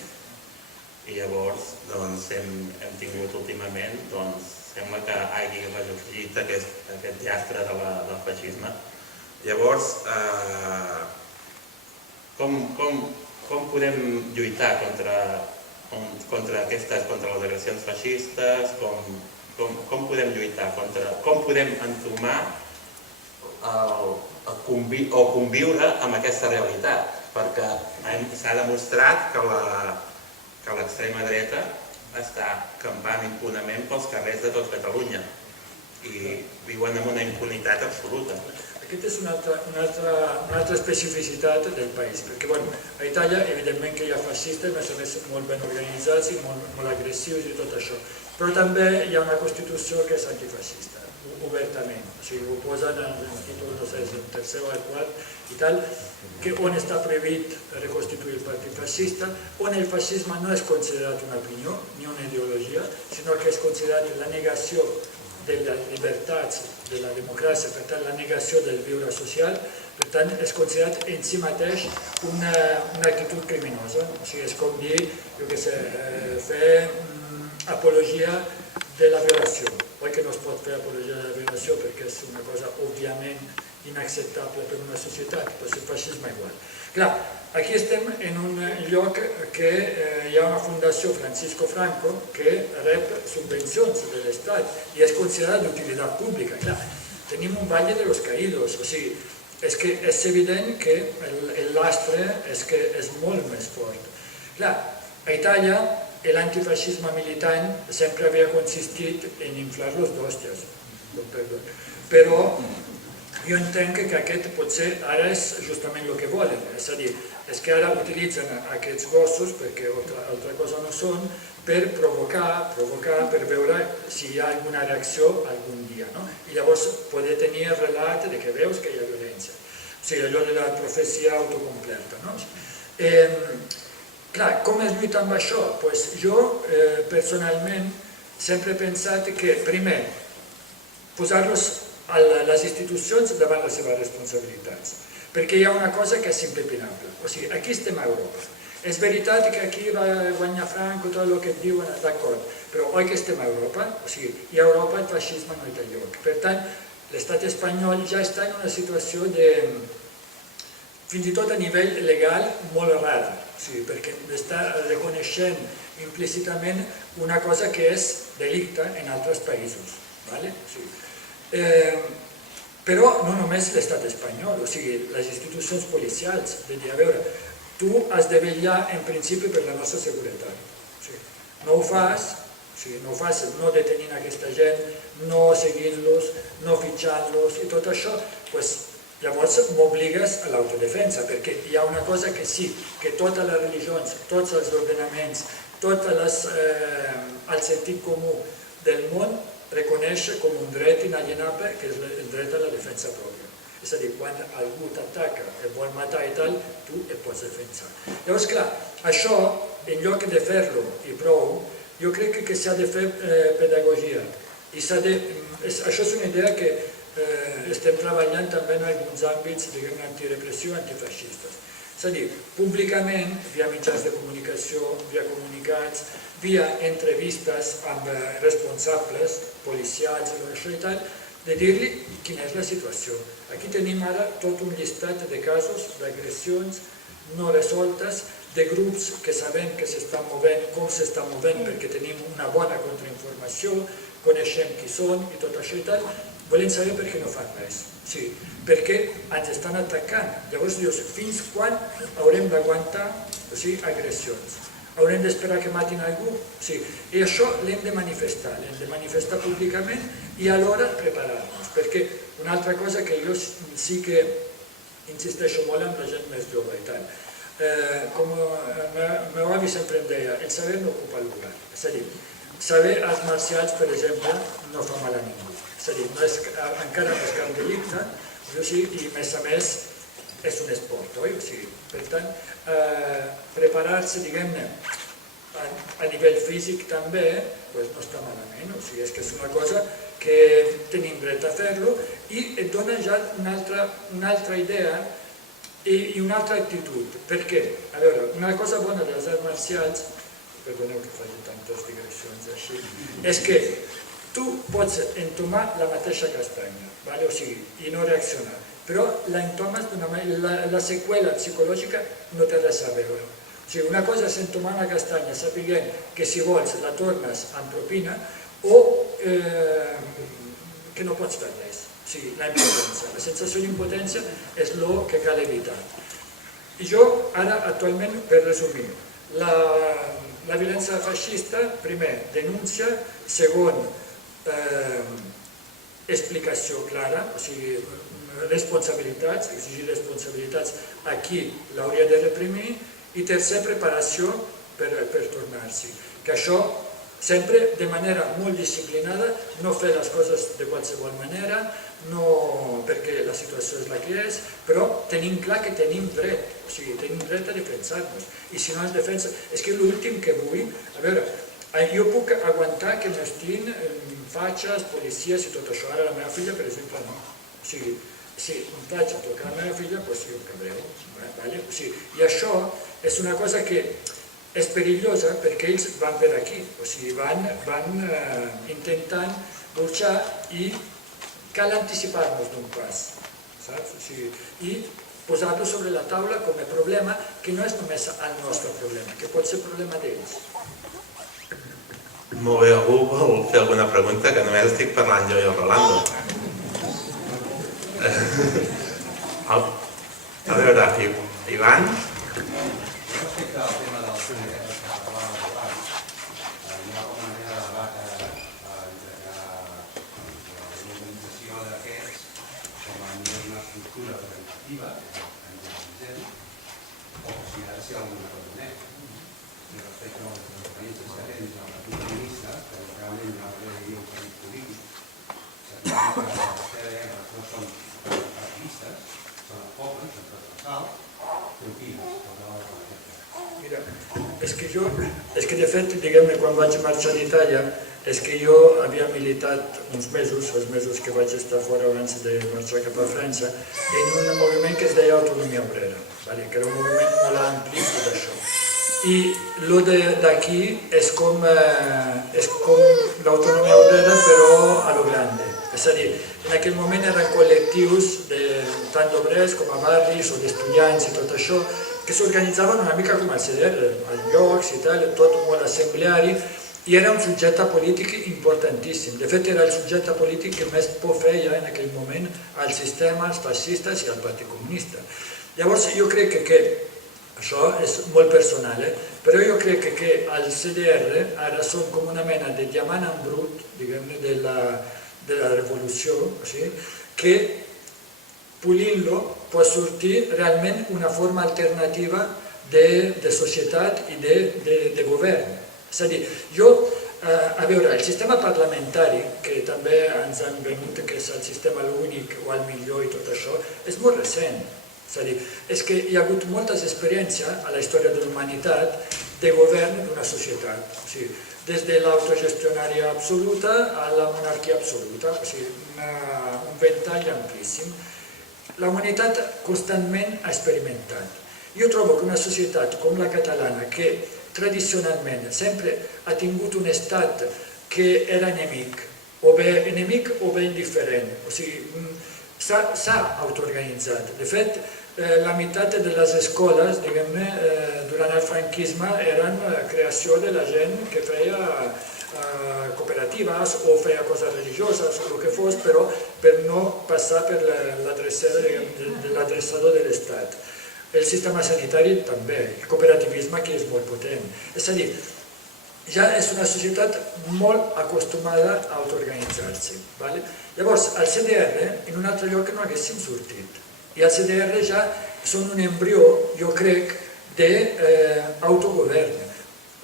i llavors hem tingut últimament, sembla que hagi ressorgit aquest llastre del feixisme. Llavors, com podem lluitar contra les agressions feixistes? Com podem lluitar com podem entomar o conviure amb aquesta realitat? Perquè s'ha demostrat que l'extrema dreta està campant impunament pels carrers de tot Catalunya i viuen amb una impunitat absoluta. Aquesta és una altra especificitat del país, perquè a Itàlia evidentment que hi ha feixistes, a més molt ben organitzats i molt agressius i tot això, però també hi ha una Constitució que és antifeixista, obertament, o sigui, ho posen en el títol, no sé, el tercer o el quart i tal, on està prohibit reconstituir el partit feixista, on el feixisme no és considerat una opinió ni una ideologia, sinó que és considerat la negació de les llibertats, de la democràcia, per tant, la negació del viure social, per tant, és considerat en si mateix una actitud criminosa. O sigui, és com dir, jo què sé, fer apologia de la violació. Oi que no es pot fer apologia de la violació perquè és una cosa, òbviament, inacceptable per una societat, però el feixisme igual. Clar, aquí estem en un lloc que hi ha una fundació Francisco Franco que rep subvencions de l'Estat i és considerada d'utilitat pública. Clar, tenim un Valle de los Caídos, o sigui, és que és evident que el lastre és molt més fort. Clar, a Itàlia l'antifeixisme militant sempre havia consistit en inflar-los d'hòsties, però jo entenc que aquest potser ara és justament el que volen, és a dir, és que ara utilitzen aquests gossos, perquè altra cosa no són, per provocar, per veure si hi ha alguna reacció algun dia, no? I llavors poder tenir el relat de que veus que hi ha violència. O sigui, allò de la profecia autocompleta, no? Clar, com es lluita amb això? Doncs jo, personalment, sempre he pensat que, primer, posar-los a les institucions davant les seves responsabilitats, perquè hi ha una cosa que és impepinable. O sigui, aquí estem a Europa. És veritat que aquí va guanyar Franco, tot el que et diuen, d'acord, però oi que estem a Europa? O sigui, i a Europa el feixisme no hi té lloc. Per tant, l'estat espanyol ja està en una situació de, fins i tot a nivell legal, molt rara, o sigui, perquè està reconeixent implícitament una cosa que és delicte en altres països. Però no només l'estat espanyol, o sigui, les institucions policials, de dir, a veure, tu has de vetllar en principi per la nostra seguretat. No ho fas, no detenint aquesta gent, no seguint-los, no fitxant-los i tot això, llavors m'obligues a l'autodefensa, perquè hi ha una cosa que sí, que totes les religions, tots els ordenaments, tot el sentit comú del món reconeix com un dret inalienable, que és el dret a la defensa pròpia. És a dir, quan algú t'ataca, et vol matar i tal, tu et pots defensar. Llavors, clar, això, en lloc de fer-lo i prou, jo crec que s'ha de fer pedagogia. Això és una idea que estem treballant també en alguns àmbits, diguem, antirepressió, antifeixistes. És a dir, públicament, via mitjans de comunicació, via comunicats, via entrevistes amb responsables policials i tal, de dir-li quina és la situació. Aquí tenim ara tot un llistat de casos d'agressions no resoltes, de grups que sabem que s'estan movent, com s'estan movent, perquè tenim una bona contrainformació, coneixem qui són i tot això i tal, volem saber per què no fan res. Sí, perquè ens estan atacant. Llavors dius, fins quan haurem d'aguantar agressions? Haurem d'esperar que matin algú? Sí, i això l'hem de manifestar públicament i alhora preparar-nos, perquè una altra cosa que jo sí que insisteixo molt amb la gent més jove i tal, com el meu avi sempre em deia, el saber no ocupa lugar, és a dir, saber arts marcials, per exemple, no fa mal a ningú, és a dir, encara no és cap delicte, i a més és un esport, oi? Per tant, preparar-se, diguem-ne, a nivell físic també, no està malament, és que és una cosa que tenim dret a fer-lo i et dona ja una altra idea i una altra actitud. Per què? A veure, una cosa bona de les arts marcials, perdoneu que faci tantes digressions així, és que tu pots entomar la mateixa castanya, i no reaccionar, però l'entomes d'una manera, la seqüela psicològica no té res a veure. Una cosa és entomar una castanya sapiguent que si vols la tornes amb propina o que no pots fer res. La impotència. La sensació d'impotència és el que cal evitar. I jo, ara, actualment, per resumir, la violència feixista, primer, denúncia, segon, explicació clara, o sigui, responsabilitats, exigir responsabilitats a qui l'hauria de reprimir, i tercer, preparació per tornar-s'hi. Que això, sempre de manera molt disciplinada, no fer les coses de qualsevol manera, perquè la situació és la que és, però tenim clar que tenim dret, o sigui, tenim dret a defensar-nos. I si no es defensa, és que l'últim que vull, a veure, jo puc aguantar que m'estiguin fatxes, policies i tot això. Ara la meva filla, per exemple, no. O sigui, si un fatxa toca la meva filla, doncs sí, un cabreu. I això és una cosa que és perillosa perquè ells van per aquí, o sigui, van intentant burxar i cal anticipar-nos d'un pas, saps? I posar-lo sobre la taula com a problema que no és només el nostre problema, que pot ser problema d'ells. Molt bé, algú vol fer alguna pregunta? Que només estic parlant jo i el Rolando. A veure, Ivan? Respecte al tema del CNE, que parlàvem abans, hi ha com una mena de debat entre que l'organització d'aquests com a una estructura organitzativa, que ens organitzem, o si ha de ser alguna cosa més. I respecte a les experiències que tens al Partit Comunista, que realment no hi ha un partit polític, s'ha dit que les CDRs no són partidistes, són els pobles, són transversals, però quines? Mira, és que de fet, diguem-ne, quan vaig marxar d'Itàlia, és que jo havia militat uns mesos, els mesos que vaig estar fora abans de marxar cap a França, en un moviment que es deia Autonomia Obrera, que era un moviment molt ampli i tot això. I el d'aquí és com l'autonomia obrera, però a lo grande. És a dir, en aquell moment eren col·lectius tant d'obrers com a barris o d'estudiants i tot això, que s'organitzaven una mica com el CDR, als llocs i tal, tot molt assembleari, i era un subjecte polític importantíssim. De fet, era el subjecte polític que més por feia en aquell moment al sistema, als feixistes i al Partit Comunista. Llavors, jo crec que això és molt personal, però jo crec que el CDR ara són com una mena de diamant en brut, diguem-ne, de la revolució, que polint-lo pot sortir realment una forma alternativa de societat i de govern. És a dir, a veure, el sistema parlamentari, que també ens han venut que és el sistema l'únic o el millor i tot això, és molt recent. És a dir, és que hi ha hagut moltes experiències a la història de la humanitat de govern d'una societat. Des de l'autogestionària absoluta a la monarquia absoluta, o sigui, un ventall amplíssim. La humanitat constantment ha experimentat. Jo trobo que una societat com la catalana, que tradicionalment sempre ha tingut un estat que era enemic o bé indiferent, o sigui, s'ha autoorganitzat. De fet, la meitat de les escoles, diguem-ne, durant el franquisme eren creació de la gent que feia cooperatives o feia coses religioses o el que fos, però per no passar per l'adreçador de l'Estat. El sistema sanitari també, el cooperativisme aquí és molt potent. És a dir, ja és una societat molt acostumada a autoorganitzar-se. Llavors, al CDR, en un altre lloc no haguéssim sortit. I al CDR ja són un embrió, jo crec, d'autogovern.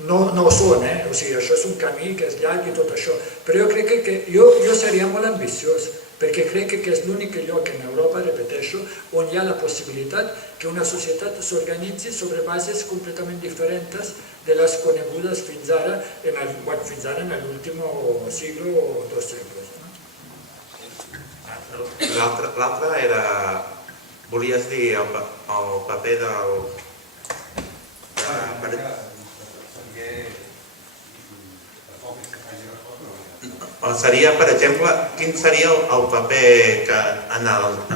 No ho són, o sigui, això és un camí que és llarg i tot això, però jo crec que jo seria molt ambiciós, perquè crec que és l'únic lloc en Europa, repeteixo, on hi ha la possibilitat que una societat s'organitzi sobre bases completament diferents de les conegudes fins ara en l'últim segle o 2 segles. L'altre era... Volies dir el paper del... Seria, per exemple, quin seria el paper que en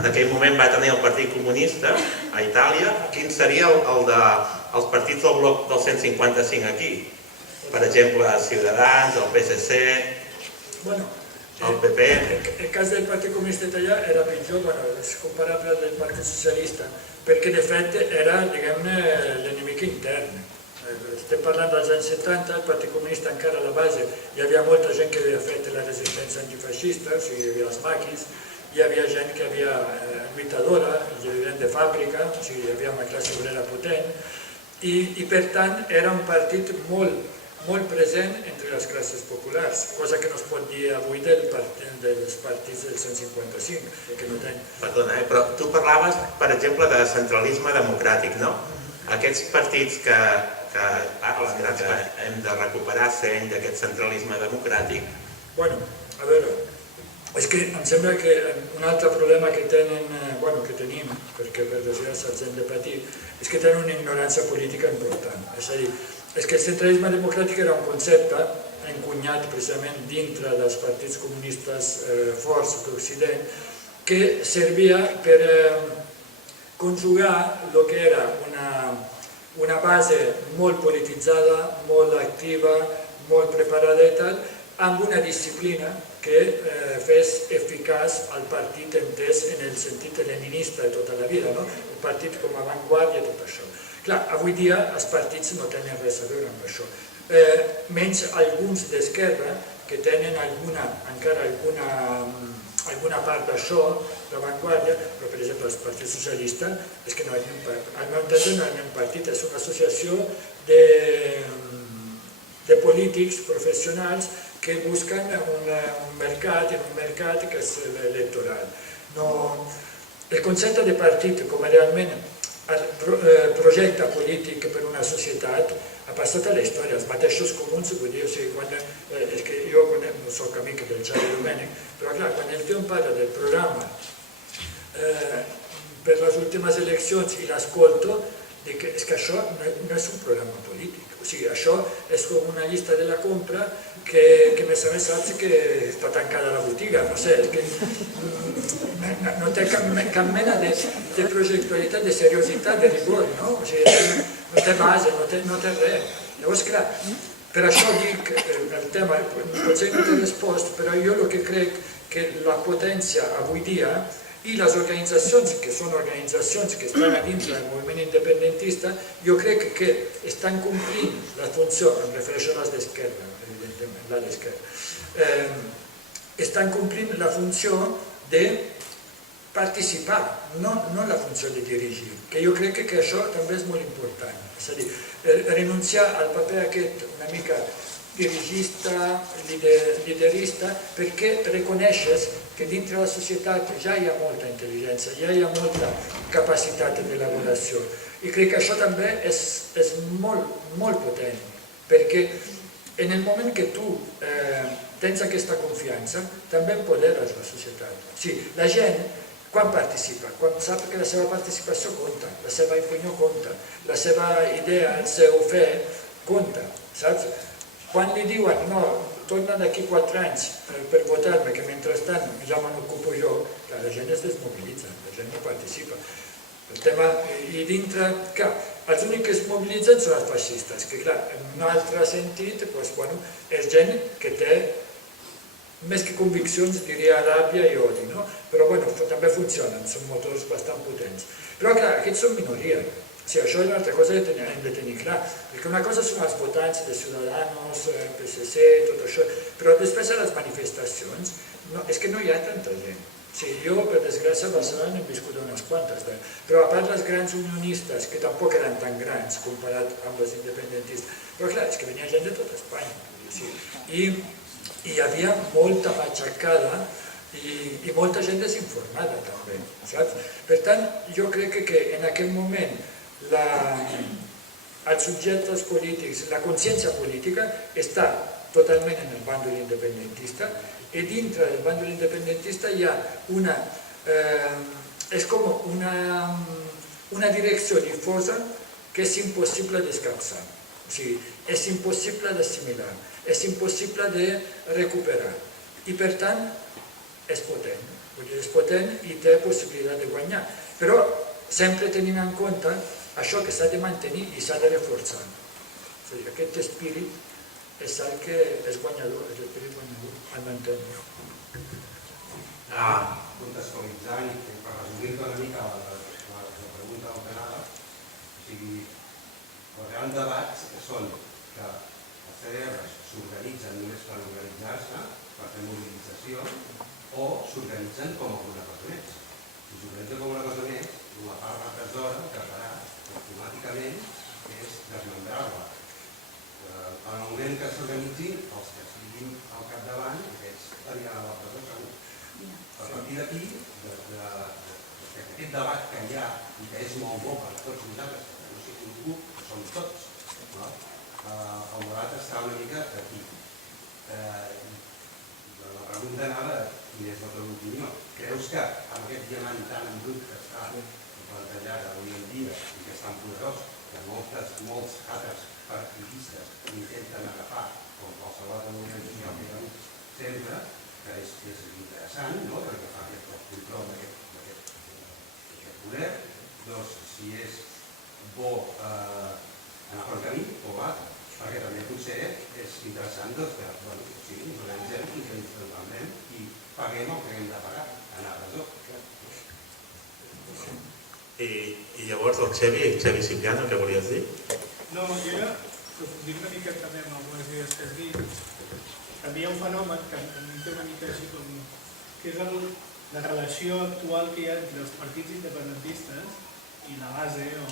aquell moment va tenir el Partit Comunista a Itàlia, quin seria el dels partits del bloc del 155 aquí? Per exemple, Ciutadans, el PSC, el PP... El cas del Partit Comunista italià era pitjor, és comparable al del Partit Socialista, perquè de fet era, diguem-ne, l'enemic intern. Estem parlant dels anys 70, el Partit Comunista encara a la base hi havia molta gent que havia fet la resistència antifeixista, o sigui, hi havia els maquis, hi havia gent que havia lluitadora, gent de fàbrica, o sigui, hi havia una classe obrera potent, i per tant era un partit molt present entre les classes populars, cosa que no es pot dir avui dels partits del 155, que no tenen. Perdona, però tu parlaves, per exemple, de centralisme democràtic, no? Aquests partits que hem de recuperar seny d'aquest centralisme democràtic. Bueno, a veure, és que em sembla que un altre problema que tenim, perquè per desgràcia els hem de patir, és que tenen una ignorància política important. És a dir, és que el centralisme democràtic era un concepte encunyat precisament dintre dels partits comunistes forts d'Occident que servia per conjugar el que era una base molt polititzada, molt activa, molt preparada i tal, amb una disciplina que fes eficaç el partit entès en el sentit leninista de tota la vida, un partit com a avantguàrdia i tot això. Clar, avui dia els partits no tenen res a veure amb això, menys alguns d'esquerra que tenen encara alguna part d'això, d'avantguàrdia, però per exemple el Partit Socialista és que no és un partit, és una associació de polítics professionals que busquen un mercat que és l'electoral. El concepte de partit com a realment projecte polític per una societat ha passat a la història. Els mateixos comuns, vull dir, és que jo no soc amic del Xavi Domènech, però clar, quan el teu parla del programa per les últimes eleccions i l'escolto, és que això no és un programa polític. O sigui, això és com una llista de la compra que a més saps que està tancada la botiga, no sé, no té cap mena de projectualitat, de seriositat, de rigor, no? O sigui, no té base, no té res. Llavors, clar, per això dic el tema, potser no té resposta, però jo el que crec que la potència avui dia i les organitzacions, que són organitzacions que estan a dins del moviment independentista, jo crec que estan complint la funció, em refereixo a les d'esquerra, evidentment, la d'esquerra, estan complint la funció de participar, no la funció de dirigir, que jo crec que això també és molt important. És a dir, renunciar al paper aquest una mica dirigista, liderista, perquè reconeixes que dintre la societat ja hi ha molta intel·ligència, ja hi ha molta capacitat d'elaboració. I crec que això també és molt potent, perquè en el moment que tu tens aquesta confiança, també empoderes la societat. O sigui, la gent quan participa? Quan sap que la seva participació compta, la seva opinió compta, la seva idea, el seu fer, compta, saps? Quan li diuen, no, torna d'aquí 4 anys per votar-me, que mentrestant ja me n'ocupo jo, la gent es desmobilitza, la gent no participa. El tema, i dintre, clar, els únics que es mobilitzen són els feixistes, que clar, en un altre sentit, és gent que té més que conviccions, diria ràbia i odi, no? Però també funcionen, són motors bastant potents. Però clar, aquests són minoria. Sí, això és una altra cosa que hem de tenir clar, perquè una cosa són els votants de Ciudadanos, PSC, tot això, però després a les manifestacions és que no hi ha tanta gent. Sí, jo, per desgràcia, a Barcelona n'he viscut unes quantes, però a part les grans unionistes, que tampoc eren tan grans comparat amb les independentistes, però clar, és que venia gent de tot Espanya. I hi havia molta matxacada i molta gent desinformada també, saps? Per tant, jo crec que en aquell moment els subjectes polítics, la consciència política està totalment en el bàndol independentista i dintre del bàndol independentista hi ha és com una direcció difosa que és impossible d'escapçar. O sigui, és impossible d'assimilar, és impossible de recuperar. I per tant, és potent. És potent i té possibilitat de guanyar. Però sempre tenint en compte això que s'ha de mantenir i s'ha de reforçar. És a dir, aquest espírit és el que és guanyador, és l'espírit guanyador, al mantenir. Contextualitzant i per resumir-te una mica la pregunta ordenada, o sigui, els grans debats són que els CDRs s'organitzen només per organitzar-se, per fer mobilització, o s'organitzen com alguna cosa més. Si s'organitzen com una cosa més, la part repressora que farà automàticament és desmembrar-la. En el moment que s'organitzin, els que siguin al capdavant, aquests aniran a la presó segur. A partir d'aquí, aquest debat que hi ha i que és molt bo per tots nosaltres, que no sigui un grup, que som tots, el debat està una mica aquí. La pregunta anava, quina és la teva opinió? Creus que amb aquest diamant tan embrut que està plantejat avui en dia i que és tan poderós, que molts hackers partidistes intenten agafar, com qualsevol altre moviment social que hi ha hagut sempre, que és interessant, perquè fa aquest control d'aquest poder, doncs si és bo anar pel camí o l'altre, perquè també potser és interessant que ens organitzem i que ens transformem i paguem el que hem de pagar, anar a presó. I llavors el Xevi Cipriano, què volies dir? No, jo ja aprofundim una mica també amb algunes idees que has dit. També hi ha un fenomen que a mi té una mica així com... que és la relació actual que hi ha entre els partits independentistes i la base, o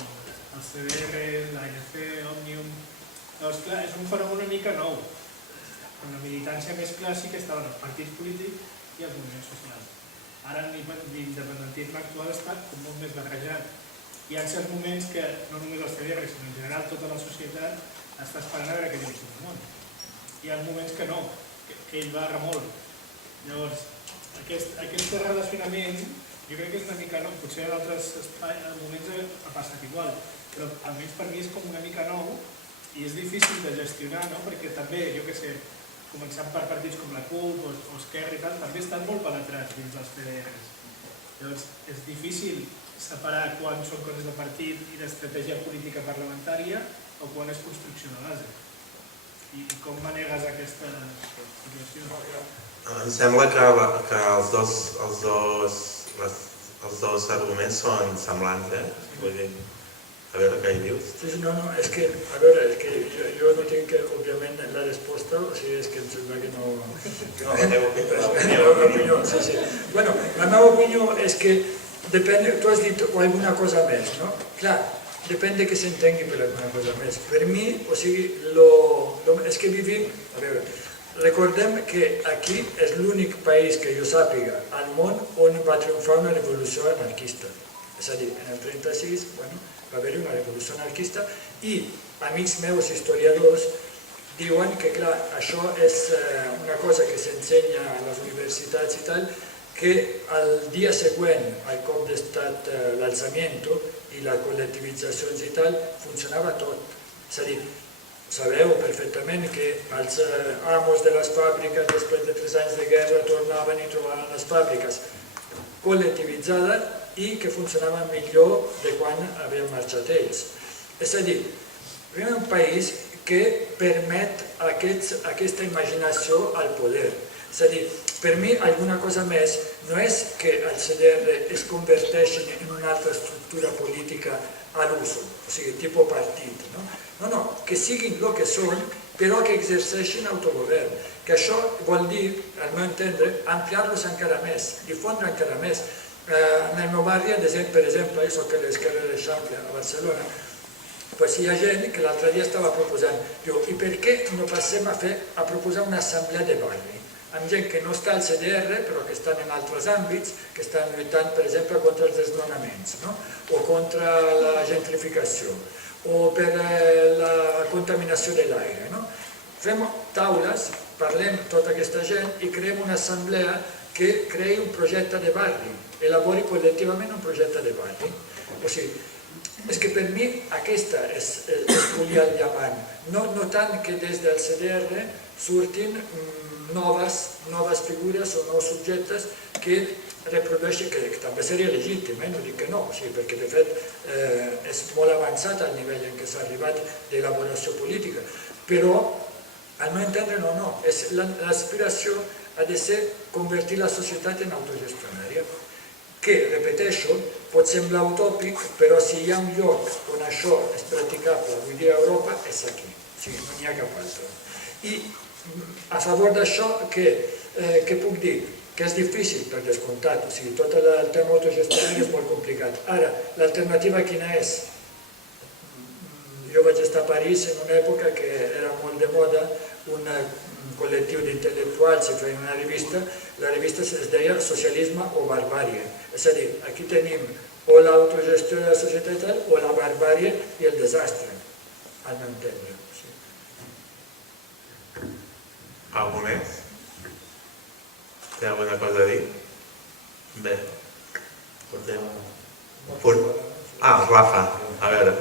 el CDR, l'ANC, Òmnium... Llavors, clar, és un fenomen una mica nou. En la militància més clàssica estaven els partits polítics i els moviments socials. Ara l'independentisme actual està com molt més barrejat. Hi ha certs moments que no només els CDR, sinó en general tota la societat està esperant a veure què diu Puigdemont. Hi ha moments que no, que ell va a remolc. Llavors, aquest relacionament jo crec que és una mica nou, potser en altres moments ha passat igual, però almenys per mi és com una mica nou i és difícil de gestionar, perquè també, jo què sé, començant per partits com la CUP o Esquerra i tal, també estan molt penetrats dins dels PDRs. Llavors, és difícil separar quan són coses de partit i d'estratègia política parlamentària o quan és construcció de base. I com manegues aquesta situació? Em sembla que els dos arguments són semblants, Vull dir, a veure què hi dius. Sí, no, és que, a veure, és que jo no tinc, òbviament, la resposta, o sigui, és que em sembla que no... No, la teva opinió. Sí. Bueno, la meva opinió és que depèn, tu has dit alguna cosa més, no? Clar, depèn de què s'entengui per alguna cosa més. Per mi, o sigui, és que vivim... A veure, recordem que aquí és l'únic país que jo sàpiga al món on va triomfar una revolució anarquista. És a dir, en el 36, va haver-hi una revolució anarquista i amics meus historiadors diuen que, clar, això és una cosa que s'ensenya a les universitats i tal, che al dia següent al cop d'estat l'alzamiento i la col·lectivització i tal, funcionava tot. És a dir, sabeu perfectament que els amos de les fàbriques després de 3 anys de guerra tornaven i trobaven les fàbriques col·lectivitzades i que funcionaven millor de quan havien marxat ells. És a dir, primer un país que permet aquesta imaginació al poder. És a dir, per mi alguna cosa més no és que el CDR es converteixi en una altra estructura política a l'uso, o sigui, tipus partit. No, que siguin el que són, però que exerceixin autogovern. Que això vol dir, al meu entendre, ampliar-los encara més, difondre encara més. En el meu barri, per exemple, jo soc a l'esquerra de l'Eixample, a Barcelona, hi ha gent que l'altre dia estava proposant, diu, i per què no passem a proposar una assemblea de barri? Amb gent que no està al CDR, però que estan en altres àmbits, que estan lluitant, per exemple, contra els desnonaments, o contra la gentrificació, o per la contaminació de l'aire. Fem taules, parlem tota aquesta gent i creem una assemblea que creï un projecte de barri, elabori col·lectivament un projecte de barri. O sigui, és que per mi aquesta és polir el diamant, no tant que des del CDR surtin noves figures o nous subjectes que reprodueixin, que també seria legítim, no dic que no, perquè de fet és molt avançat el nivell en què s'ha arribat d'elaboració política, però al meu entendre no, l'aspiració ha de ser convertir la societat en autogestionària, que, repeteixo, pot semblar utòpic, però si hi ha un lloc on això és practicable avui dia a Europa, és aquí, no n'hi ha cap altre. I a favor d'això, què puc dir? Que és difícil, per descomptat, tot el tema autogestionari és molt complicat. Ara, l'alternativa quina és? Jo vaig estar a París en una època que era molt de moda, un col·lectiu d'intel·lectuals i feien una revista, la revista es deia Socialisme o Barbàrie. És a dir, aquí tenim o l'autogestió de la societat o la barbàrie i el desastre, al meu entendre. Algú més? Té alguna cosa a dir? Bé, portem... Rafa, a veure.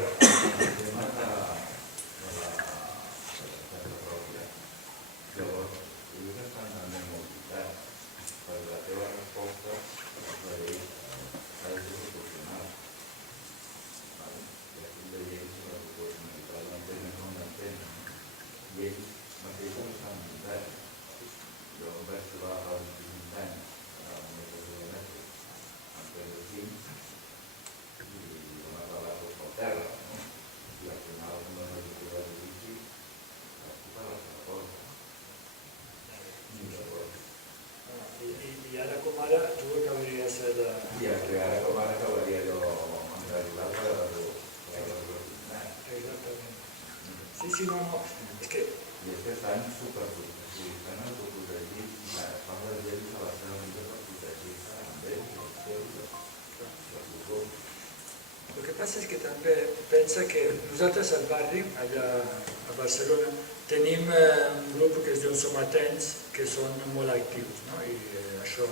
El que passa és que també pensa que nosaltres al barri, allà a Barcelona, tenim un grup que es diu Somatens, que són molt actius, i això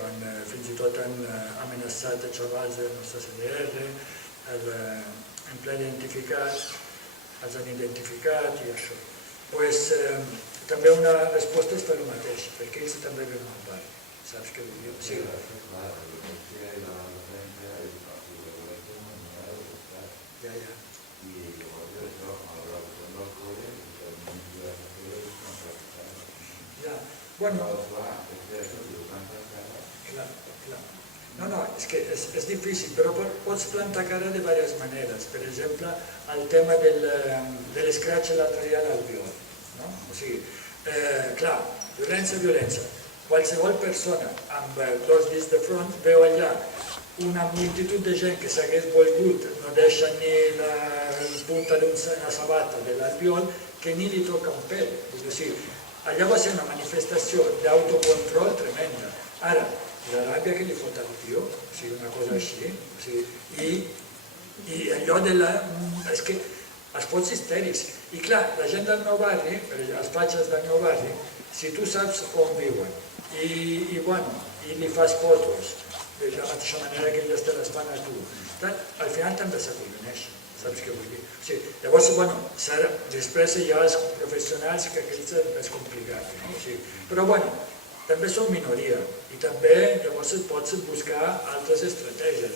fins i tot han amenaçat els xavals del nostre CDR, en ple identificat, els han identificat i això. També una resposta és fer el mateix, perquè ells també viuen al barri, saps què vull dir? Sí. No, és que és difícil, però pots plantar cara de diverses maneres. Per exemple, el tema de l'escratx l'altre dia a l'Albiol. O sigui, clar, violència. Qualsevol persona amb 2 dits de front veu allà una multitud de gent que s'hagués volgut, no deixa ni la punta d'una sabata de l'Albiol, que ni li toca un pèl. Allà va ser una manifestació d'autocontrol tremenda. Ara, la ràbia que li fot al tio, una cosa així, i allò de la... és que els fots histèrics. I clar, la gent del meu barri, els patxes del meu barri, si tu saps on viuen, i i li fas fotos de la mateixa manera que elles te les fan a tu. Al final també s'acolloneix, saps què vull dir? Llavors, després hi ha els professionals que aquells és més complicat, però també són minoria i també llavors pots buscar altres estratègies.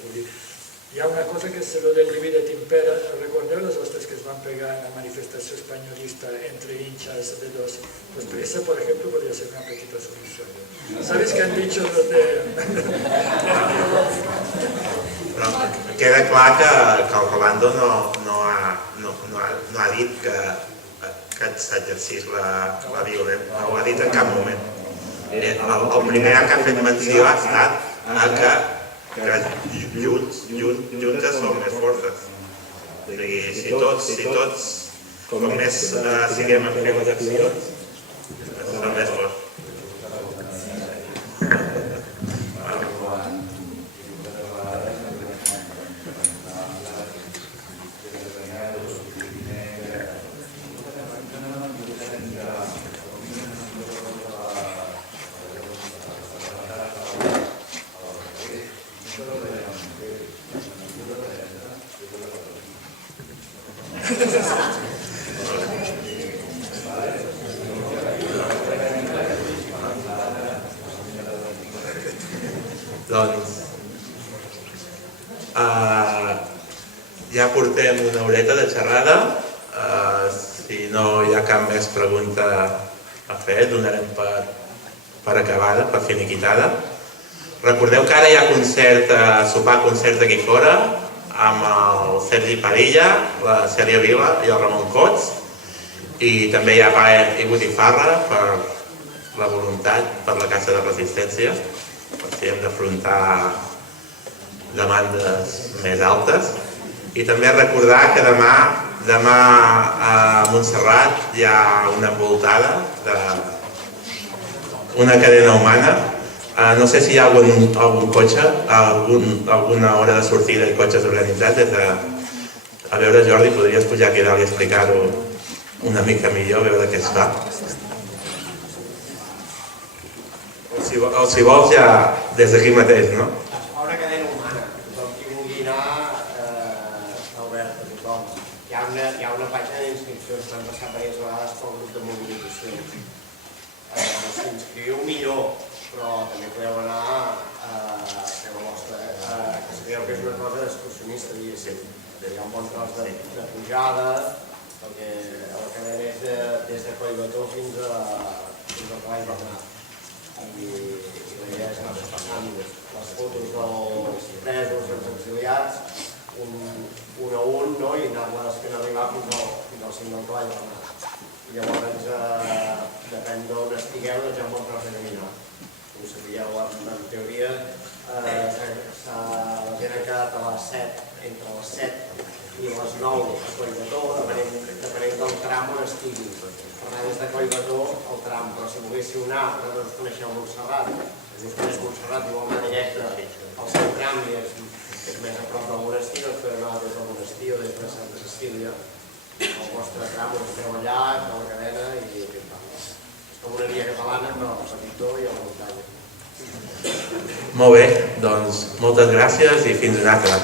Hi ha una cosa que és el del divide t'impera. Recordeu les hostes que es van pegar en la manifestació espanyolista entre hinchas de dos? Pues esa, por ejemplo, podría ser una petita solución. ¿Sabes qué han dicho los de...? Però queda clar que el Rolando no ha dit que s'exercís la violència, no ho ha dit en cap moment. El primer que ha fet menció ha estat que juntes som més fortes. Si tots, com més siguem a fer les accions, som més forts. Doncs ja portem una horeta de xerrada. Si no hi ha cap més pregunta a fer, donarem per acabada, per finiquitada. Recordeu que ara hi ha sopar-concert aquí fora amb el Sergi Padilla, la Cèlia Vila i el Ramon Cots, i també hi ha pa i botifarra per la voluntat, per la Caixa de Resistència, per si hem d'afrontar demandes més altes. I també recordar que demà a Montserrat hi ha una envoltada d'una cadena humana. No sé si hi ha algun cotxe, alguna hora de sortida i cotxes organitzats. A veure, Jordi, podries pujar aquí dalt i explicar-ho una mica millor, a veure què es fa. O si vols ja des d'aquí mateix, no? Una cadena humana, tothom qui vulgui anar està obert a tothom. Hi ha una pàgina d'inscripcions que han passat diverses vegades pel grup de mobilització. Si inscriviu millor, però també podeu anar a fer la vostra, que sabeu que és una cosa d'excursionista, diguéssim. Hi ha un bon tros de pujada, perquè la cadena és des de Collbató fins al Cavall Bernat. I la idea és anar passant les fotos dels presos, dels exiliats, un a un, i anar-les fent arribar fins al cim del Cavall Bernat. I llavors, depèn d'on estigueu, ja un bon tros de caminar. Com sabíeu, en teoria, la gent ha quedat a les 7, entre les 7 i les 9 a Collbató, depenent del tram on estigui. Per anar des de Collbató al tram, però si volguéssiu anar, vosaltres coneixeu Montserrat, si us coneix Montserrat i vol anar directe al seu tram i és més a prop del monestir, doncs podeu anar des del monestir o des de Santa Cecília. El vostre tram us esteu allà, a la cadena i és com una via catalana, però a petitó i a la muntanya. Molt bé, doncs moltes gràcies i fins una altra.